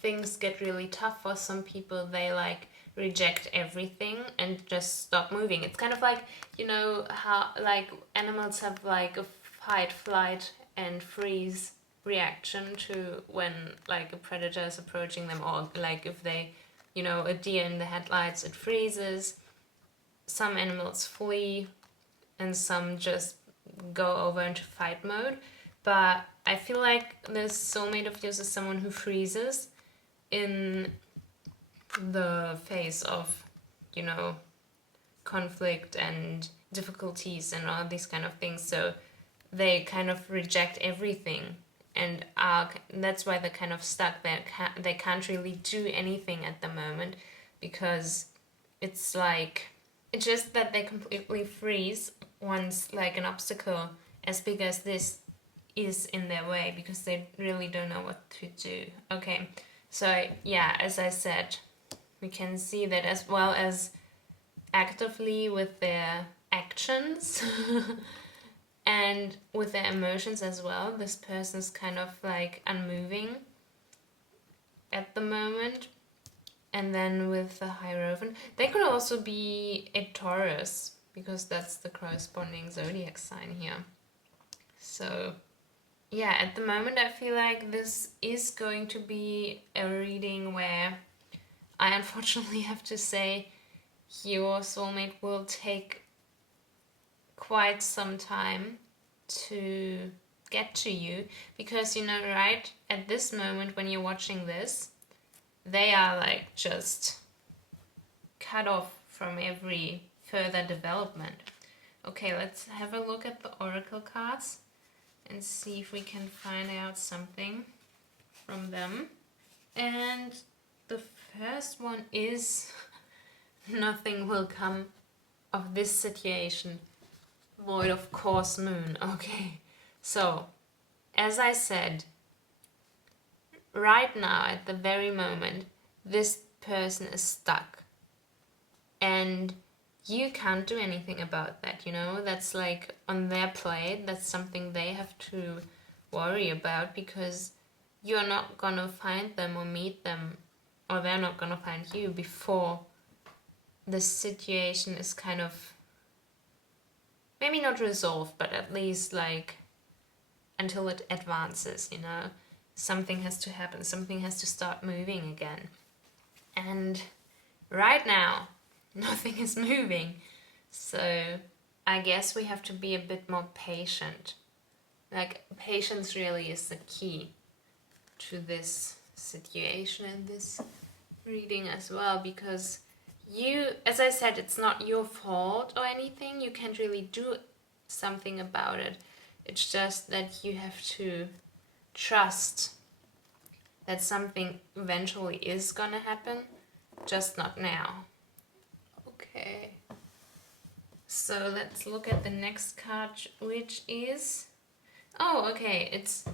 things get really tough for some people, they like reject everything and just stop moving. It's kind of like, how like animals have like a fight, flight and freeze reaction to when like a predator is approaching them, or like if they, a deer in the headlights, it freezes. Some animals flee and some just go over into fight mode. But I feel like the soulmate of yours is someone who freezes in the face of, conflict and difficulties and all these kind of things. So they kind of reject everything, and that's why they're kind of stuck. They can't really do anything at the moment, because it's like, it's just that they completely freeze once like an obstacle as big as this is in their way, because they really don't know what to do. Okay, So yeah, as I said, we can see that as well as actively with their actions and with their emotions as well. This person's kind of like unmoving at the moment. And then with the Hierophant, they could also be a Taurus, because that's the corresponding zodiac sign here. So yeah, at the moment I feel like this is going to be a reading where I unfortunately have to say your soulmate will take quite some time to get to you, because you know, right at this moment when you're watching this, they are like just cut off from every further development. Okay, let's have a look at the oracle cards and see if we can find out something from them. And the first one is nothing will come of this situation void of course moon. Okay, so as I said, right now at the very moment this person is stuck and you can't do anything about that, you know. That's like on their plate. That's something they have to worry about, because you're not gonna find them or meet them, or they're not gonna find you before the situation is kind of maybe not resolved, but at least like until it advances, you know. Something has to happen, something has to start moving again. And right now nothing is moving, so I guess we have to be a bit more patient. Like, patience really is the key to this situation and this reading as well, because you, as I said, it's not your fault or anything. You can't really do something about it. It's just that you have to trust that something eventually is gonna happen, just not now. Okay. So let's look at the next card, which is... Oh, okay, it's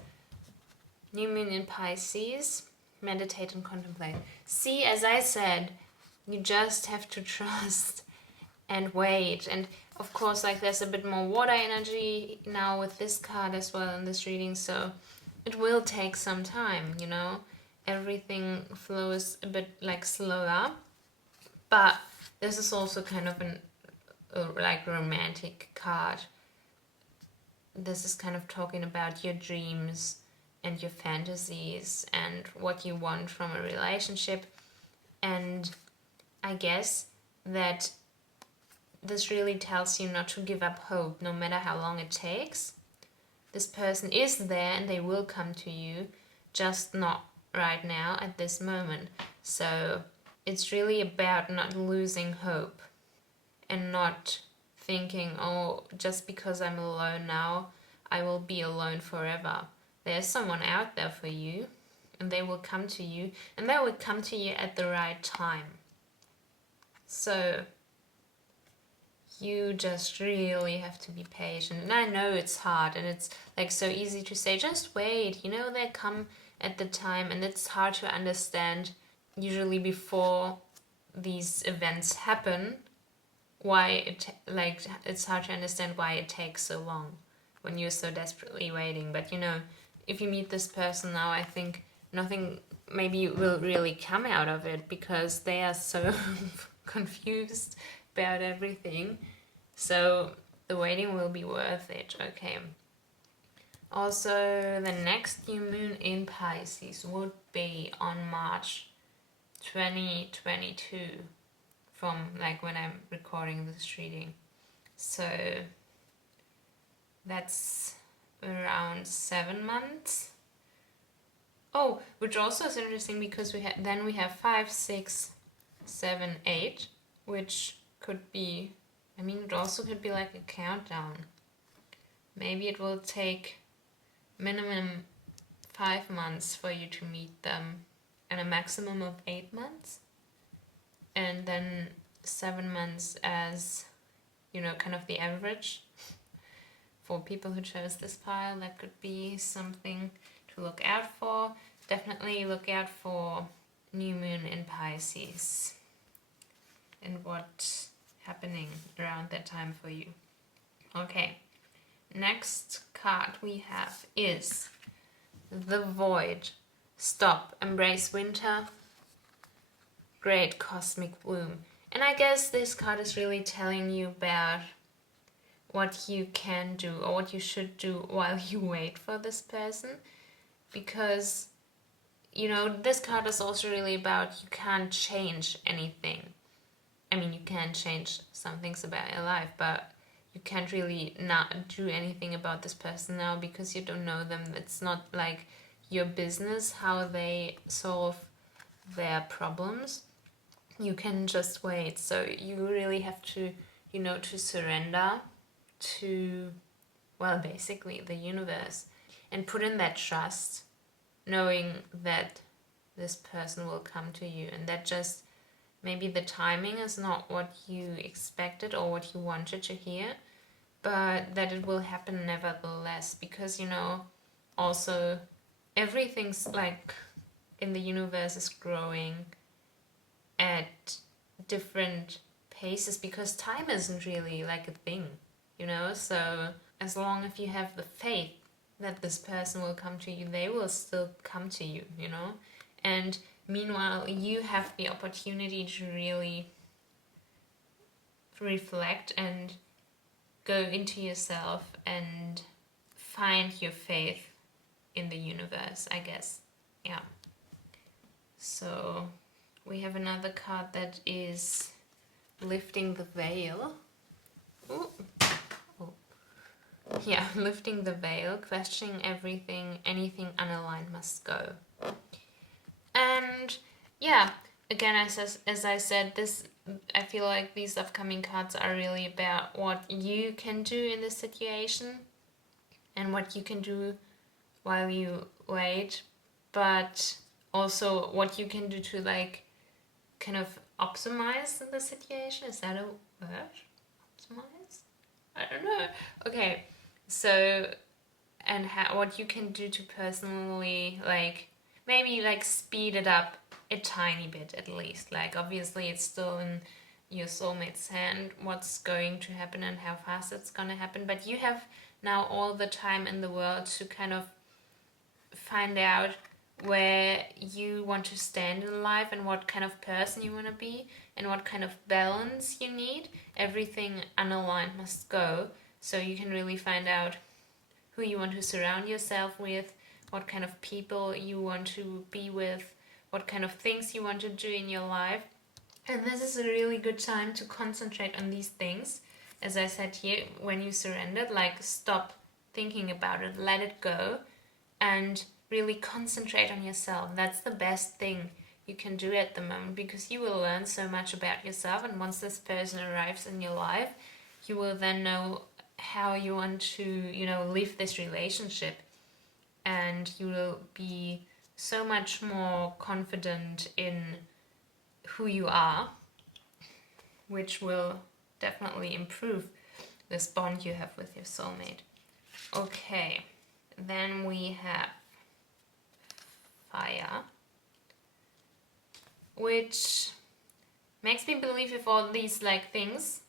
New Moon in Pisces. Meditate and contemplate. See, as I said, you just have to trust and wait. And of course, like, there's a bit more water energy now with this card as well in this reading, so it will take some time, you know. Everything flows a bit like slower, but this is also kind of an like romantic card. This is kind of talking about your dreams and your fantasies and what you want from a relationship. And I guess that this really tells you not to give up hope, no matter how long it takes. This person is there and they will come to you, just not right now at this moment. So it's really about not losing hope and not thinking, oh, just because I'm alone now, I will be alone forever. There's someone out there for you, and they will come to you, and they will come to you at the right time. So you just really have to be patient. And I know it's hard, and it's like so easy to say, just wait, you know, they come at the time, and it's hard to understand usually before these events happen why it's hard to understand why it takes so long when you're so desperately waiting. But you know, if you meet this person now, I think nothing maybe will really come out of it, because they are so confused about everything. So the waiting will be worth it. Okay. Also, the next new moon in Pisces would be on March 2022, from like when I'm recording this reading. So that's around 7 months. Oh, which also is interesting, because we have 5, 6, 7, 8, which could be, I mean, it also could be like a countdown. Maybe it will take minimum 5 months for you to meet them, and a maximum of 8 months. And then 7 months as, you know, kind of the average for people who chose this pile. That could be something to look out for. definitely look out for new moon in Pisces and what's happening around that time for you. Okay, next card we have is the Void. Stop, embrace winter, great cosmic bloom. And I guess this card is really telling you about what you can do or what you should do while you wait for this person. Because, you know, this card is also really about you can't change anything. I mean, you can change some things about your life, but you can't really not do anything about this person now because you don't know them. It's not like your business how they solve their problems. You can just wait. So you really have to, you know, to surrender to, well, basically the universe and put in that trust, knowing that this person will come to you, and that just maybe the timing is not what you expected or what you wanted to hear, but that it will happen nevertheless, because, you know, also everything's like in the universe is growing at different paces because time isn't really like a thing, you know. So as long as you have the faith that this person will come to you, they will still come to you, you know. And meanwhile, you have the opportunity to really reflect and go into yourself and find your faith in the universe, I guess. Yeah. So we have another card that is lifting the veil. Ooh. Oh. Yeah, lifting the veil, questioning everything, anything unaligned must go. And yeah, again, as I said, this, I feel like these upcoming cards are really about what you can do in this situation and what you can do while you wait, but also what you can do to like kind of optimize the situation. Is that a word? Optimize? I don't know. Okay, so, and what you can do to personally like maybe like speed it up a tiny bit at least. Like obviously it's still in your soulmate's hand what's going to happen and how fast it's gonna happen, but you have now all the time in the world to kind of find out where you want to stand in life and what kind of person you want to be and what kind of balance you need. Everything unaligned must go, so you can really find out who you want to surround yourself with, what kind of people you want to be with, what kind of things you want to do in your life. And this is a really good time to concentrate on these things. As I said here, when you surrendered, like stop thinking about it, let it go, and really concentrate on yourself. That's the best thing you can do at the moment, because you will learn so much about yourself, and once this person arrives in your life, you will then know how you want to, you know, live this relationship, and you will be so much more confident in who you are, which will definitely improve this bond you have with your soulmate. Okay, then we have fire, which makes me believe if all these like things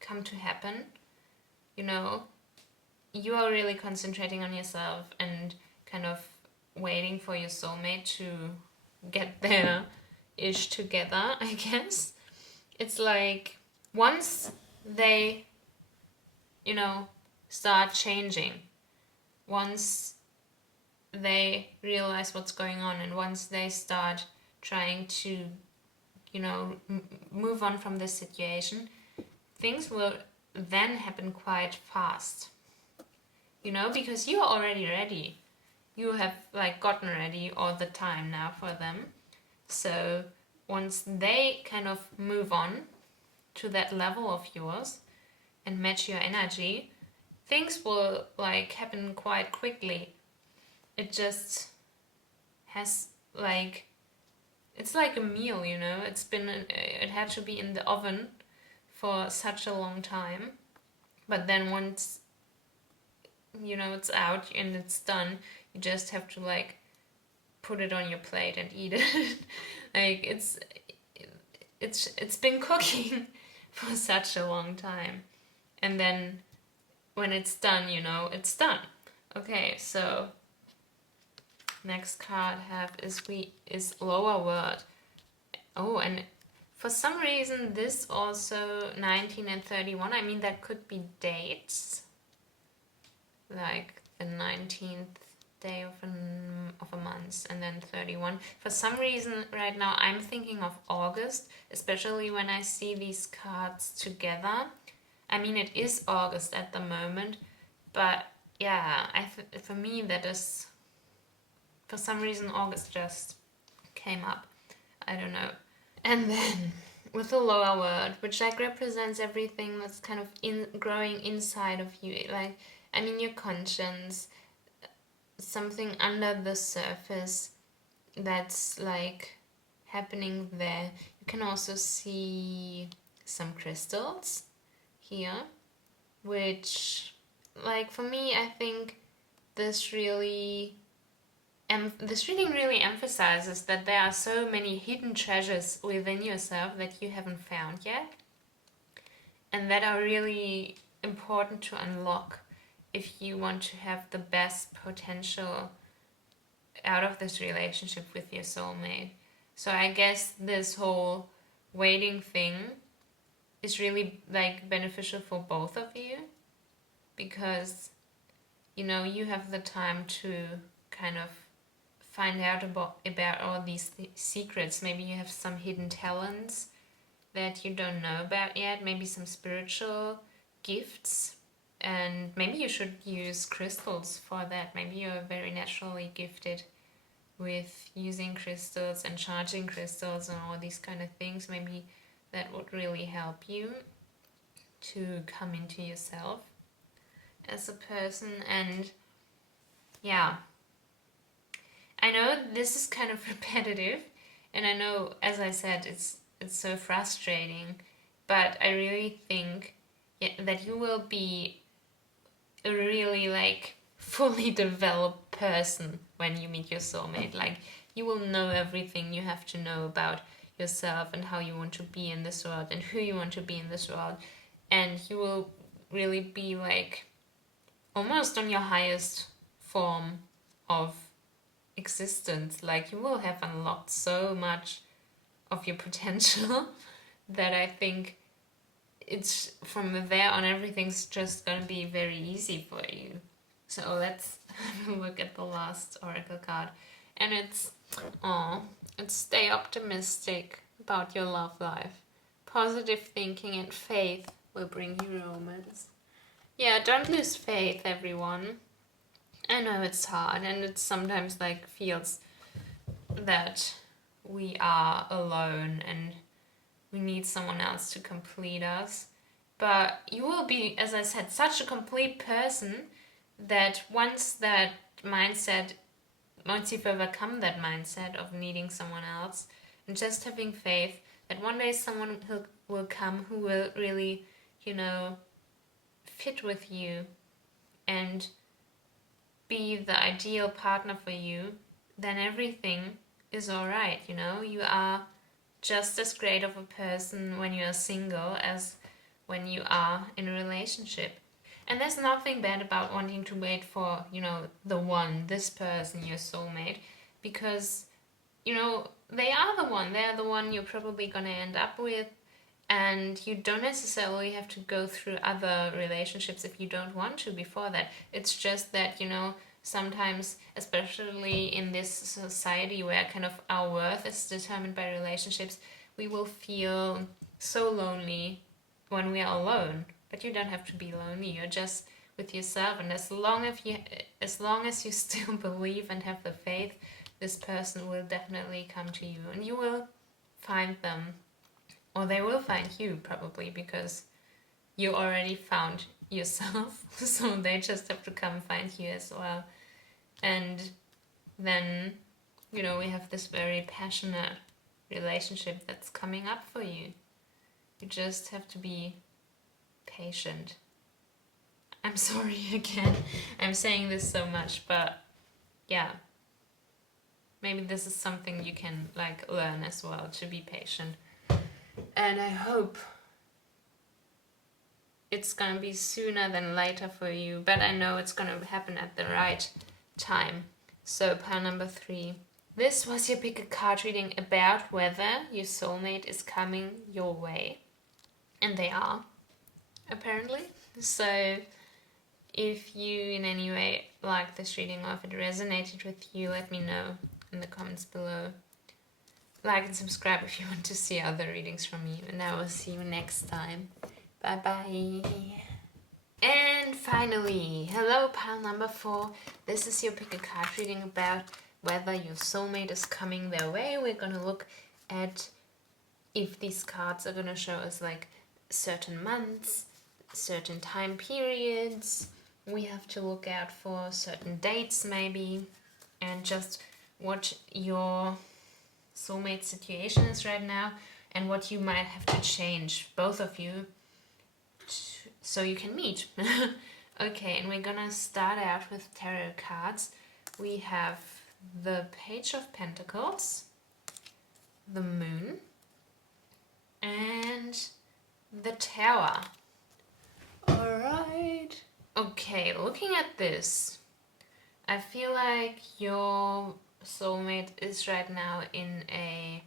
come to happen, you know, you are really concentrating on yourself and kind of waiting for your soulmate to get their ish together, I guess. It's like once they, you know, start changing, once they realize what's going on, and once they start trying to, you know, move on from this situation, things will then happen quite fast, you know, because you're already ready. You have like gotten ready all the time now for them. So once they kind of move on to that level of yours and match your energy, things will like happen quite quickly. It just has like, it's like a meal, you know. It had to be in the oven for such a long time, but then once, you know, it's out and it's done, you just have to like put it on your plate and eat it. Like it's been cooking for such a long time, and then when it's done, it's done. Okay, so next card I have is lower word. Oh, and for some reason this also 19 and 31. I mean, that could be dates, like the 19th day of a month and then 31. For some reason right now I'm thinking of August, especially when I see these cards together. I mean, it is August at the moment, but yeah, for me that is, for some reason August just came up. I don't know. And then with the lower word, which like represents everything that's kind of growing inside of you, like, I mean, your conscience, something under the surface that's like happening there. You can also see some crystals here, which, like, for me, I think this really really emphasizes that there are so many hidden treasures within yourself that you haven't found yet, and that are really important to unlock if you want to have the best potential out of this relationship with your soulmate. So I guess this whole waiting thing is really like beneficial for both of you, because you have the time to kind of find out about all these secrets. Maybe you have some hidden talents that you don't know about yet, maybe some spiritual gifts, and maybe you should use crystals for that. Maybe you're very naturally gifted with using crystals and charging crystals and all these kind of things. Maybe that would really help you to come into yourself as a person. And yeah, I know this is kind of repetitive, and I know, as I said, it's so frustrating, but I really think that you will be a really like fully developed person when you meet your soulmate. Like, you will know everything you have to know about yourself and how you want to be in this world and who you want to be in this world, and you will really be like almost on your highest form of existence. Like, you will have unlocked so much of your potential that I think it's from there on, everything's just gonna be very easy for you. So let's have a look at the last oracle card, and it's stay optimistic about your love life. Positive thinking and faith will bring you romance. Yeah, don't lose faith, everyone. I know it's hard, and it sometimes like feels that we are alone and we need someone else to complete us. But you will be, as I said, such a complete person that once you've overcome that mindset of needing someone else and just having faith that one day someone will come who will really, fit with you and be the ideal partner for you, then everything is alright. You are just as great of a person when you are single as when you are in a relationship. And there's nothing bad about wanting to wait for, the one, this person, your soulmate, because, they are the one. They're the one you're probably going to end up with, and you don't necessarily have to go through other relationships if you don't want to before that. It's just that, sometimes, especially in this society where kind of our worth is determined by relationships, we will feel so lonely when we are alone. But you don't have to be lonely. You're just with yourself, and as long as you still believe and have the faith, this person will definitely come to you, and you will find them, or they will find you probably, because you already found yourself. So they just have to come find you as well. And then, we have this very passionate relationship that's coming up for you. You just have to be patient. I'm sorry again, I'm saying this so much, but yeah. maybe this is something you can like learn as well, to be patient. And I hope it's gonna be sooner than later for you, but I know it's gonna happen at the right time. So pile number 3. This was your pick a card reading about whether your soulmate is coming your way. And they are, apparently. So if you in any way like this reading or if it resonated with you, let me know in the comments below. Like and subscribe if you want to see other readings from me. And I will see you next time. Bye bye. And finally, hello pile number 4. This is your pick a card reading about whether your soulmate is coming their way. We're gonna look at if these cards are gonna show us like certain months, certain time periods. We have to look out for certain dates maybe, and just what your soulmate situation is right now and what you might have to change, both of you, so you can meet. Okay, and we're gonna start out with tarot cards. We have the Page of Pentacles, the Moon, and the Tower. Alright. Okay, looking at this, I feel like your soulmate is right now in a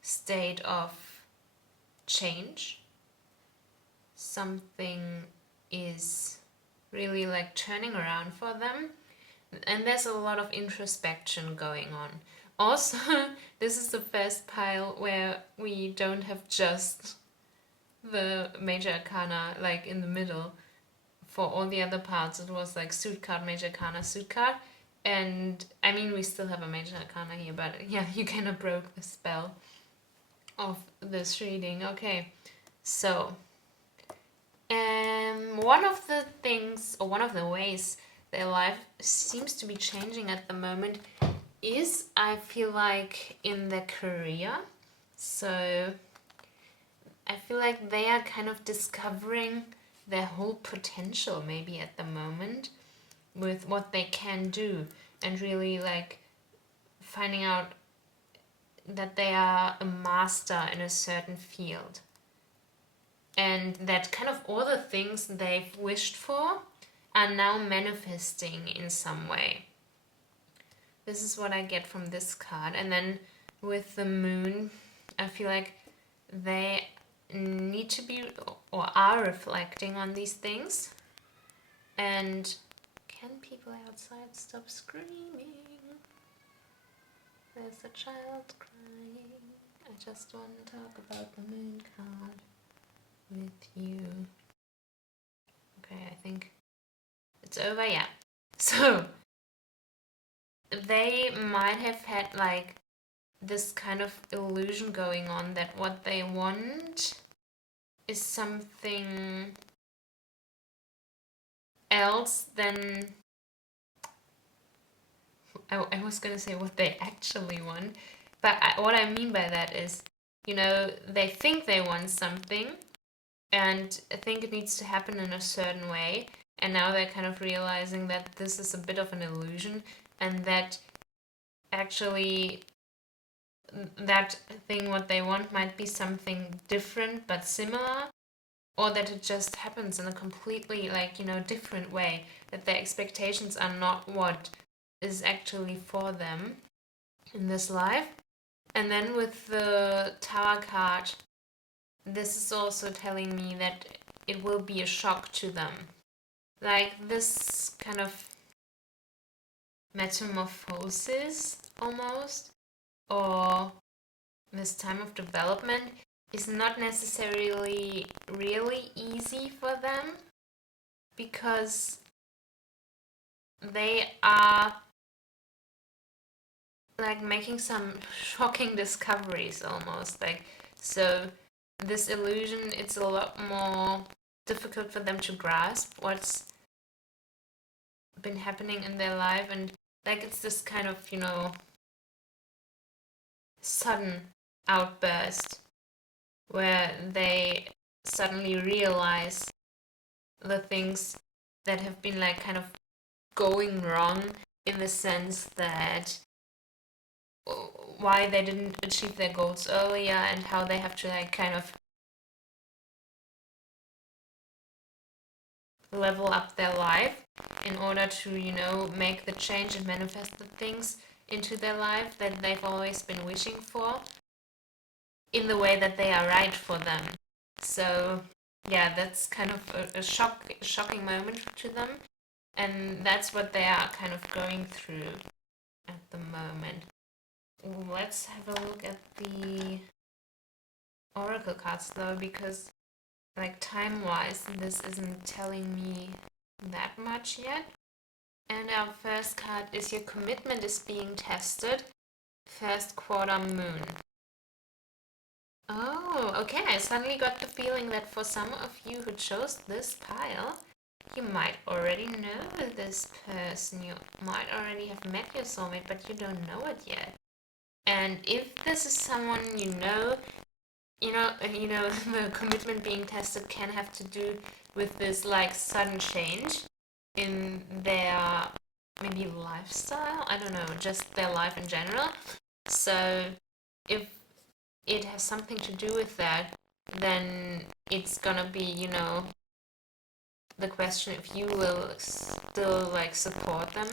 state of change. Something is really like turning around for them, and there's a lot of introspection going on. Also, this is the first pile where we don't have just the major arcana like in the middle. For all the other parts it was like suit card, major arcana, suit card. And I mean, we still have a major arcana here, but yeah, you kind of broke the spell of this reading. Okay, so one of the things, or one of the ways their life seems to be changing at the moment is, I feel like, in their career. So I feel like they are kind of discovering their whole potential maybe at the moment with what they can do, and really like finding out that they are a master in a certain field, and that kind of all the things they've wished for are now manifesting in some way. This is what I get from this card. And then with the Moon, I feel like they need to be or are reflecting on these things. And can people outside stop screaming? There's a child crying. I just want to talk about the Moon card with you. Okay, I think it's over. Yeah. So they might have had like this kind of illusion going on that what they want is something else than, I was gonna say what they actually want, but what I mean by that is, you know, they think they want something and I think it needs to happen in a certain way, and now they're kind of realizing that this is a bit of an illusion, and that actually that thing what they want might be something different but similar, or that it just happens in a completely like, you know, different way, that their expectations are not what is actually for them in this life. And then with the Tower card, this is also telling me that it will be a shock to them. Like this kind of metamorphosis almost, or this time of development, is not necessarily really easy for them, because they are like making some shocking discoveries almost. Like, so this illusion, it's a lot more difficult for them to grasp what's been happening in their life, and like it's this kind of, you know, sudden outburst where they suddenly realize the things that have been like kind of going wrong, in the sense that why they didn't achieve their goals earlier, and how they have to like kind of level up their life in order to, make the change and manifest the things into their life that they've always been wishing for in the way that they are right for them. So yeah, that's kind of a shocking moment to them, and that's what they are kind of going through at the moment. Let's have a look at the oracle cards though, because like time-wise, this isn't telling me that much yet. And our first card is your commitment is being tested. First quarter moon. Oh, okay. I suddenly got the feeling that for some of you who chose this pile, you might already know this person. You might already have met your soulmate, but you don't know it yet. And if this is someone you know, the commitment being tested can have to do with this like sudden change in their maybe lifestyle. I don't know, just their life in general. So if it has something to do with that, then it's gonna be, the question if you will still like support them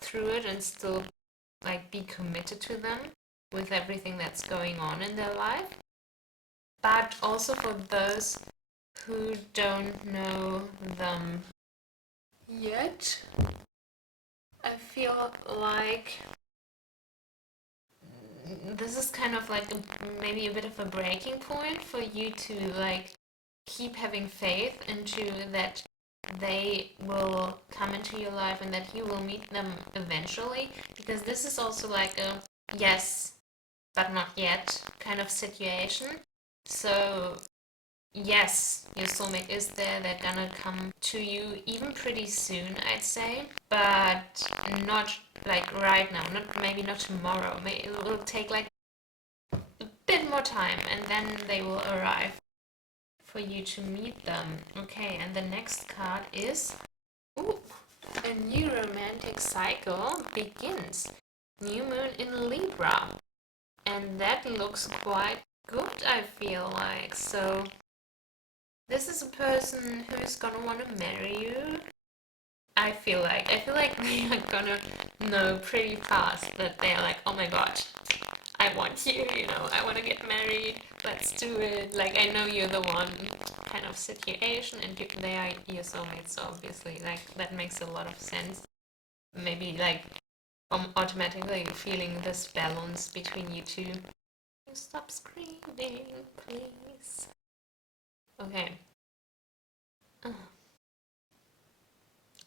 through it and still like be committed to them with everything that's going on in their life. But also for those who don't know them yet, I feel like this is kind of like maybe a bit of a breaking point for you to like keep having faith into that they will come into your life and that you will meet them eventually, because this is also like a yes but not yet kind of situation. So yes, your soulmate is there, they're gonna come to you even pretty soon, I'd say, but not like right now, maybe not tomorrow. Maybe it will take like a bit more time and then they will arrive for you to meet them. Okay, and the next card is a new romantic cycle begins. New moon in Libra. And that looks quite good, I feel like. So this is a person who's gonna want to marry you. I feel like they are gonna know pretty fast that they're like, oh my god, I want you, I want to get married, let's do it, like I know you're the one kind of situation, and they are your soulmates, so obviously like that makes a lot of sense. Maybe like automatically feeling this balance between you two. Stop screaming, please. Okay.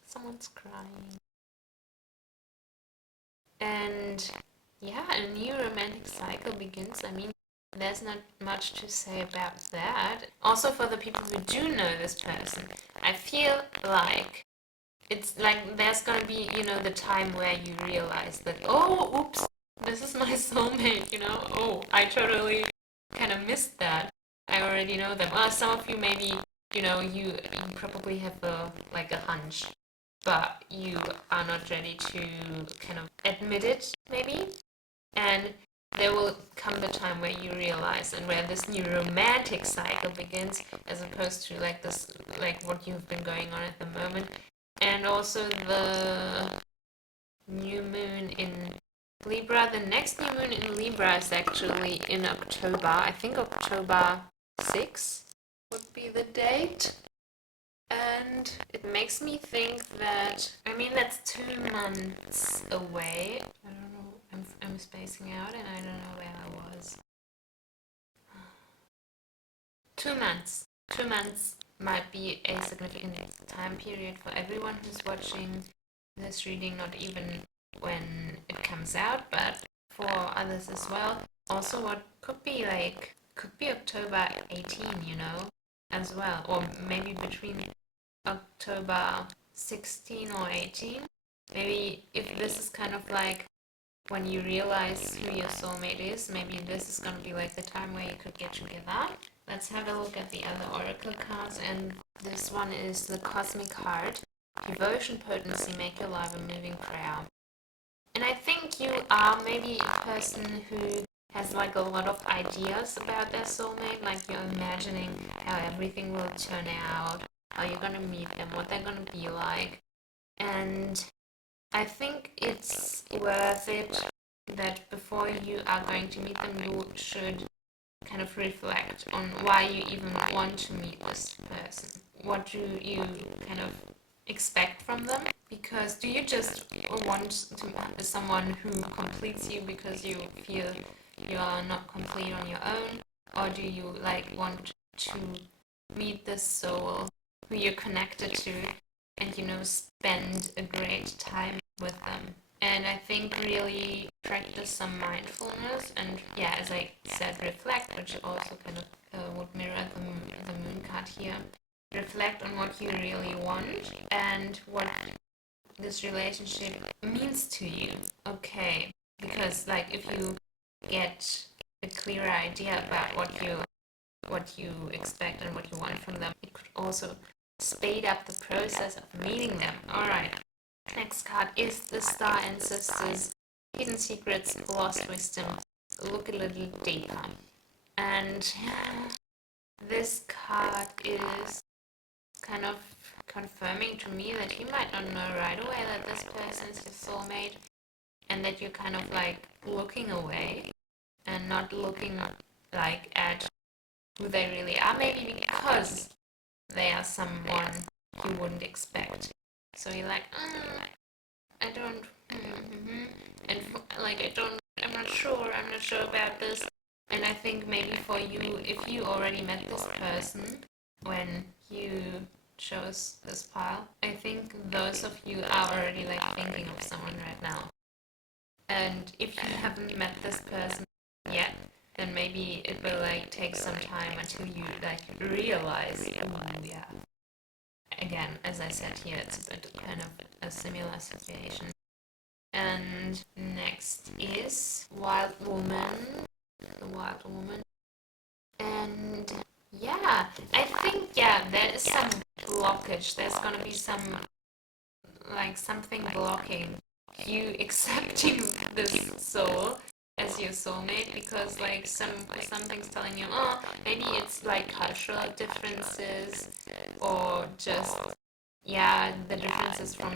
Someone's crying. And yeah, a new romantic cycle begins. I mean, there's not much to say about that. Also, for the people who do know this person, I feel like it's like there's gonna be, the time where you realize that, oh, oops, this is my soulmate, oh, I totally kind of missed that. I already know them. Some of you maybe, you probably have a hunch, but you are not ready to kind of admit it, maybe. And there will come the time where you realize, and where this new romantic cycle begins, as opposed to like this, like what you've been going on at the moment. And also the new moon in Libra. The next new moon in Libra is actually in October. I think October 6th would be the date. And it makes me think that, I mean, that's 2 months away. I don't know, I'm spacing out and I don't know where I was. 2 months. 2 months might be a significant time period for everyone who's watching this reading, not even when it comes out, but for others as well. Also, what could be October 18, as well, or maybe between October 16 or 18. Maybe if this is kind of like when you realize who your soulmate is, maybe this is going to be like the time where you could get together. Let's have a look at the other oracle cards, and this one is the Cosmic Heart. Devotion, potency, make your life a moving prayer. And I think you are maybe a person who has like a lot of ideas about their soulmate, like you're imagining how everything will turn out, how you're gonna meet them, what they're gonna be like. And I think it's worth it that before you are going to meet them, you should kind of reflect on why you even want to meet this person. What do you kind of expect from them? Because do you just want to someone who completes you because you feel you are not complete on your own, or do you like want to meet this soul who you're connected to and spend a great time with them? And I think really practice some mindfulness and, yeah, as I said, reflect, which also kind of would mirror the moon card here. Reflect on what you really want and what this relationship means to you. Okay, because like if you get a clearer idea about what you expect and what you want from them, it could also speed up the process of meeting them. All right. Next card is the Star Ancestors, Hidden Secrets, Lost Wisdom. Look a little deeper. And this card is kind of confirming to me that you might not know right away that this person is your soulmate, and that you're kind of like looking away and not looking like at who they really are, maybe because they are someone you wouldn't expect. So you're like, I don't, and like I'm not sure about this. And I think maybe for you, if you already met this person when you chose this pile, I think those of you are already like thinking of someone right now. And if you haven't met this person yet, then maybe it will like take some time until you like realize, oh yeah. Again, as I said here, it's a bit kind of a similar situation. And next is Wild Woman, the Wild Woman. And yeah, I think, yeah, there is some blockage. There's gonna be some, like, something blocking you accepting this soul as your soulmate, because like something's telling you, oh, maybe it's like cultural differences, or just, yeah, the differences from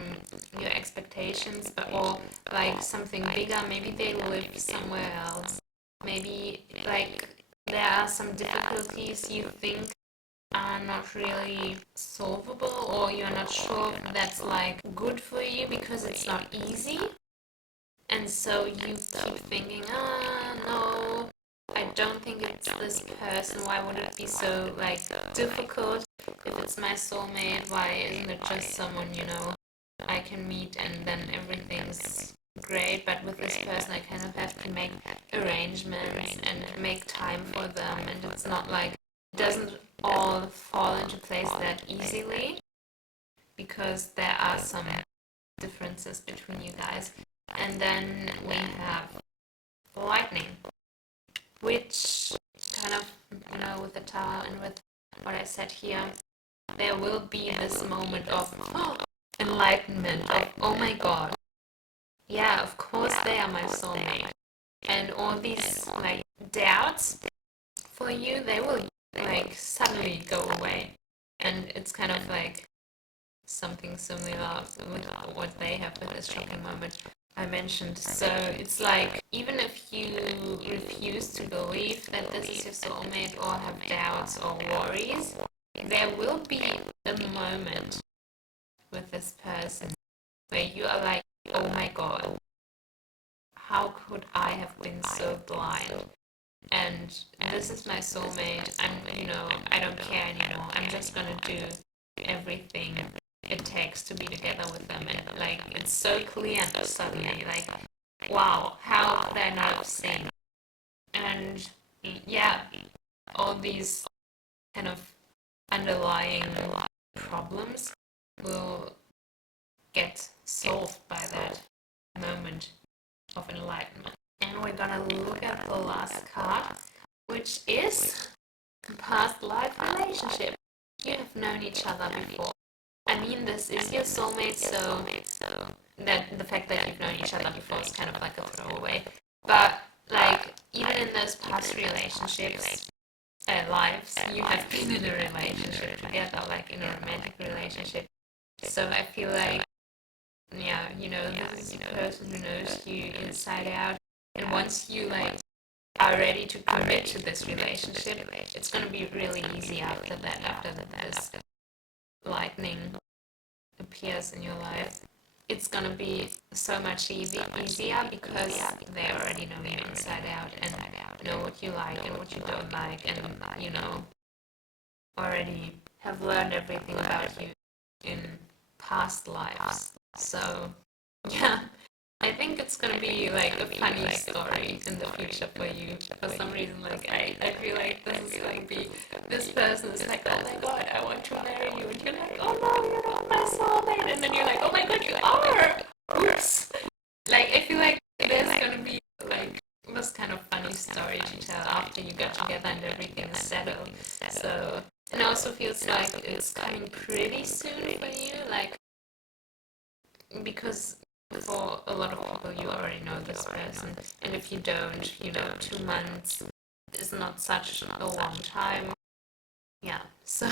your expectations, but or like something bigger. Maybe they live somewhere else. Maybe like there are some difficulties you think are not really solvable, or you're not sure that's like good for you because it's not easy. And so you keep thinking, no, I don't think it's this person. Why would it be so like difficult? If it's my soulmate, why isn't it just someone, I can meet and then everything's great? But with this person, I kind of have to make arrangements and make time for them, and it's not like, it doesn't all fall into place that easily, because there are some differences between you guys. And then we have lightning, which kind of, with the tower and with what I said here, there will be this moment of enlightenment, of, oh my god, yeah, of course they are my soulmate. And all these like doubts for you, they will like suddenly go away. And it's kind of like something similar with what they have with this shocking moment I mentioned. So it's like, even if you refuse to believe that this is your soulmate, or have doubts or worries, there will be a moment with this person where you are like, oh my god, how could I have been so blind? And this is my soulmate. I don't care anymore. I'm just gonna do everything it takes to be together with them. And like, it's so clear suddenly, like, wow, how could I not have seen? And yeah, all these kind of underlying problems will get solved by that moment of enlightenment. And we're gonna look at the last card, which is past life relationship. You have known each other before. I mean, this is your soulmate, so that the fact that you've known each other before is kind of like a throwaway. But like even in those past relationships, lives, you have been in a relationship together, like in a romantic relationship. So I feel like, yeah, this is a person who knows you inside out, and once you like are ready to commit to this relationship, it's gonna be really easy after that. After this lightning appears in your life, it's gonna be so much easier because they already know you inside out and know what you like and what you don't like, and already have learned everything about you in past lives. So yeah, I think it's gonna be like a funny story in the future for you. For some reason, like I feel like this is gonna be, this person is like, oh my god, I want to marry you, and you're like, oh no, you're not my soulmate, and then you're like, oh my god, you are. Oops. Like I feel like there's gonna be like this kind of funny story to tell after you get together and everything is settled. So it also feels like it's coming pretty soon for you, like because for a lot of people you already know this person, and if you don't, 2 months is not such a long time. Yeah, so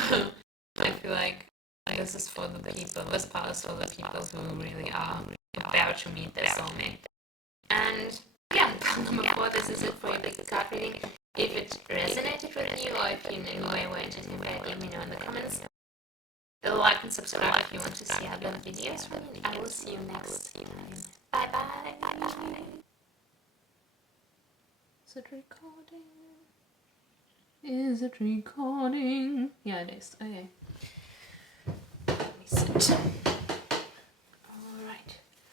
I feel like this is for the people, this part is for the people who really are about to meet their soulmate. And yeah, number 4, this is it for your big card reading. If it resonated with you, or if you in any way were entertained by it, let me know in the comments. Like and subscribe if you want to see other videos from me. I will see you next time. Bye bye. Is it recording? Is it recording? Yeah, it is. Okay. Let me sit.